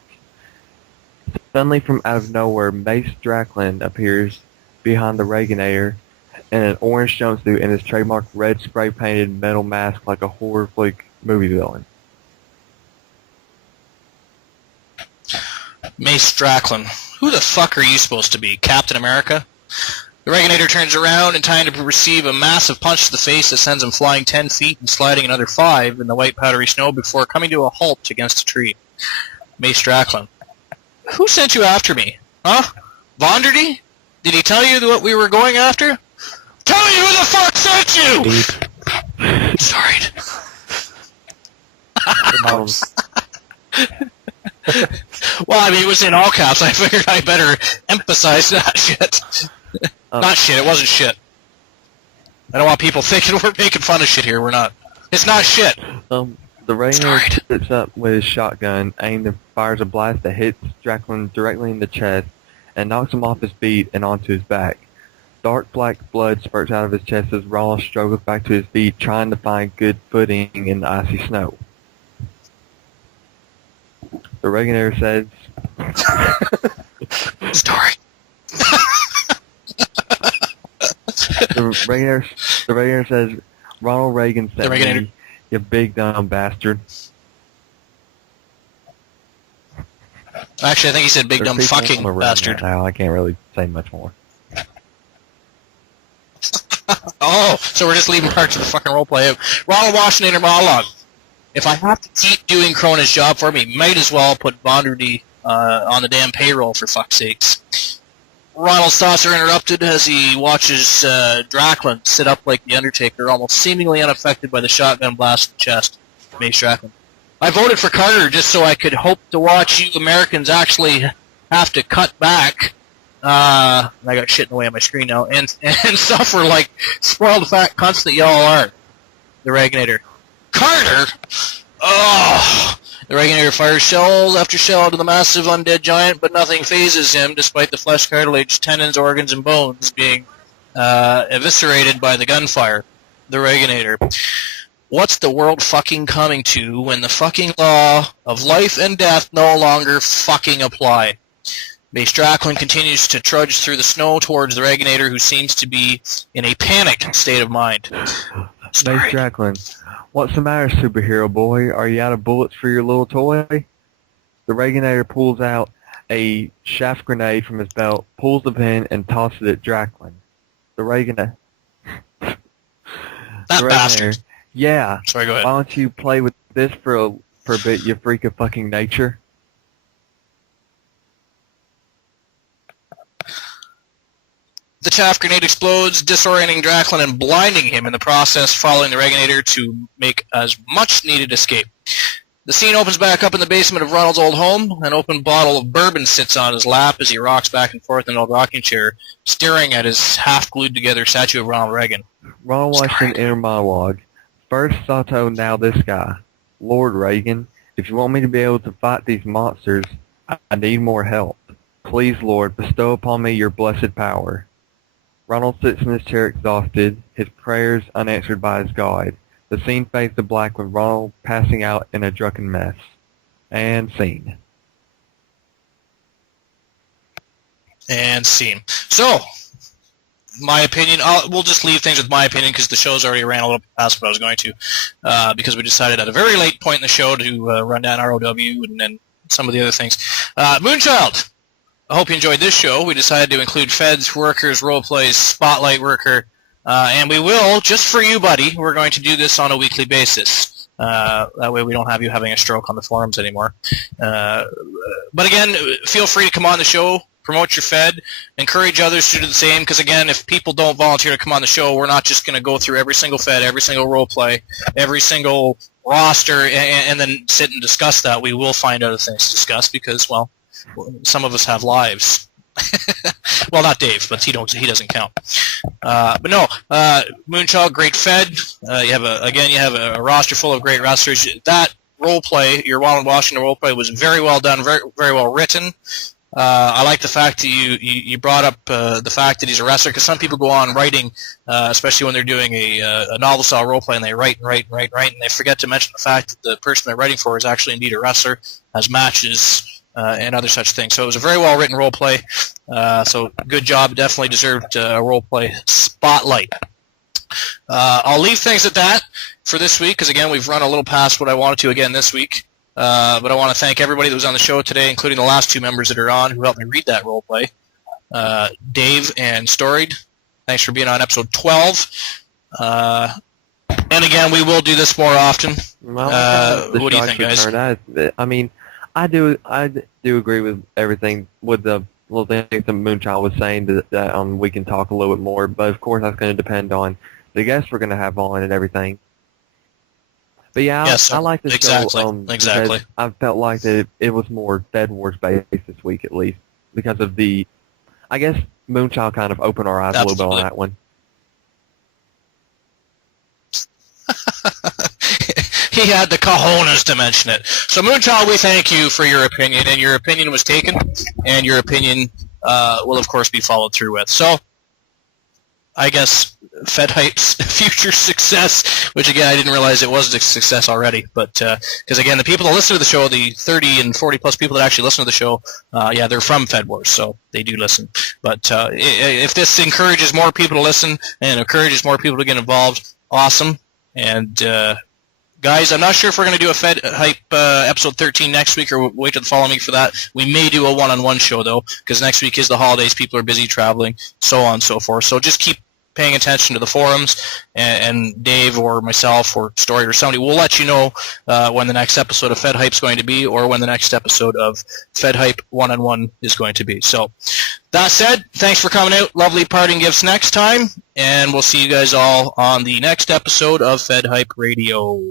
Suddenly, from out of nowhere, Mace Drackland appears behind the Reginator in an orange jumpsuit and his trademark red spray-painted metal mask like a horror flick movie villain. Mace Drackland. Who the fuck are you supposed to be, Captain America? The Reginator turns around in time to receive a massive punch to the face that sends him flying 10 feet and sliding another 5 in the white powdery snow before coming to a halt against a tree. Mace Drackland. Who sent you after me? Huh? Vondredy? Did he tell you what we were going after? Tell me who the fuck sent you! Sorry. Well, I mean, it was in all caps. I figured I better emphasize that shit. Not shit. It wasn't shit. I don't want people thinking we're making fun of shit here. We're not. It's not shit. The Reginator sits up with his shotgun, aimed and fires a blast that hits Drackland directly in the chest and knocks him off his feet and onto his back. Dark black blood spurts out of his chest as Ronald struggles back to his feet, trying to find good footing in the icy snow. The Reginator says... Story. The Reginator says, Ronald Reagan sent me, you big dumb bastard. Actually, I think he said big dumb fucking bastard. Now I can't really say much more. Oh, so we're just leaving parts of the fucking roleplay out. Ronald Washington inner monologue. If I have to keep doing Cronin's job for me, might as well put Vondredy on the damn payroll, for fuck's sakes. Ronald's thoughts are interrupted as he watches Drackland sit up like the Undertaker, almost seemingly unaffected by the shotgun blast in the chest. Mace Drackland. I voted for Carter just so I could hope to watch you Americans actually have to cut back. I got shit in the way on my screen now, and suffer like spoiled fat cunts that y'all are. The Reginator. Carter? Oh! The Reginator fires shell after shell to the massive undead giant, but nothing phases him, despite the flesh, cartilage, tendons, organs, and bones being eviscerated by the gunfire. The Reginator. What's the world fucking coming to when the fucking law of life and death no longer fucking apply? Mace Drackland continues to trudge through the snow towards the Reginator, who seems to be in a panicked state of mind. Mace Drackland. What's the matter, superhero boy? Are you out of bullets for your little toy? The Reginator pulls out a chaff grenade from his belt, pulls the pin, and tosses it at Drackland. The Reginator... That bastard. Yeah. Sorry, go ahead. Why don't you play with this for a bit, you freak of fucking nature? The chaff grenade explodes, disorienting Drachlin and blinding him in the process, following the Reginator to make a much-needed escape. The scene opens back up in the basement of Ronald's old home. An open bottle of bourbon sits on his lap as he rocks back and forth in an old rocking chair, staring at his half-glued-together statue of Ronald Reagan. Ronald watched an inner monologue. First Sato, now this guy. Lord Reagan, if you want me to be able to fight these monsters, I need more help. Please, Lord, bestow upon me your blessed power. Ronald sits in his chair exhausted, his prayers unanswered by his God. The scene fades to black with Ronald passing out in a drunken mess. And scene. And scene. So, my opinion, we'll just leave things with my opinion because the show's already ran a little past what I was going to, because we decided at a very late point in the show to run down ROW and then some of the other things. Moonchild, I hope you enjoyed this show. We decided to include Feds, Workers, Roleplays, Spotlight Worker, and we will, just for you, buddy, we're going to do this on a weekly basis. That way we don't have you having a stroke on the forums anymore. But again, feel free to come on the show, promote your Fed, encourage others to do the same, because again, if people don't volunteer to come on the show, we're not just going to go through every single Fed, every single roleplay, every single roster, and then sit and discuss that. We will find other things to discuss because, well, some of us have lives. Well, not Dave, but he doesn't count. But no, Moonchild, great Fed. You have a roster full of great wrestlers. That roleplay, your Ronald Washington roleplay, was very well done, very very well written. I like the fact that you brought up the fact that he's a wrestler, because some people go on writing, especially when they're doing a novel-style roleplay, and they write, and they forget to mention the fact that the person they're writing for is actually indeed a wrestler, has matches, and other such things. So it was a very well-written roleplay, so good job, definitely deserved a roleplay spotlight. I'll leave things at that for this week, because again, we've run a little past what I wanted to again this week. But I want to thank everybody that was on the show today, including the last two members that are on who helped me read that roleplay. Dave and Storied, thanks for being on episode 12. And again, we will do this more often. Well, what do you think, guys? I mean, I do agree with everything, with the little things that Moonchild was saying, that we can talk a little bit more. But of course, that's going to depend on the guests we're going to have on and everything. But yeah, yes, I like this exactly, show exactly. I felt like that it was more Fed Wars based this week, at least, because of I guess Moonchild kind of opened our eyes a little bit on that one. He had the cojones to mention it. So Moonchild, we thank you for your opinion, and your opinion was taken, and your opinion will, of course, be followed through with. So, I guess FedHype's future success, which again I didn't realize it was a success already, but because again the people that listen to the show, the 30 and 40 plus people that actually listen to the show, yeah, they're from Fed Wars, so they do listen. But if this encourages more people to listen and encourages more people to get involved, awesome. And guys, I'm not sure if we're going to do a FedHype episode 13 next week or wait till the following week for that. We may do a one-on-one show though, because next week is the holidays, people are busy traveling, so on and so forth. So just keep paying attention to the forums, and Dave or myself or Story or somebody will let you know when the next episode of FedHype is going to be, or when the next episode of FedHype one-on-one is going to be. So that said, thanks for coming out. Lovely parting gifts next time, and we'll see you guys all on the next episode of FedHype Radio.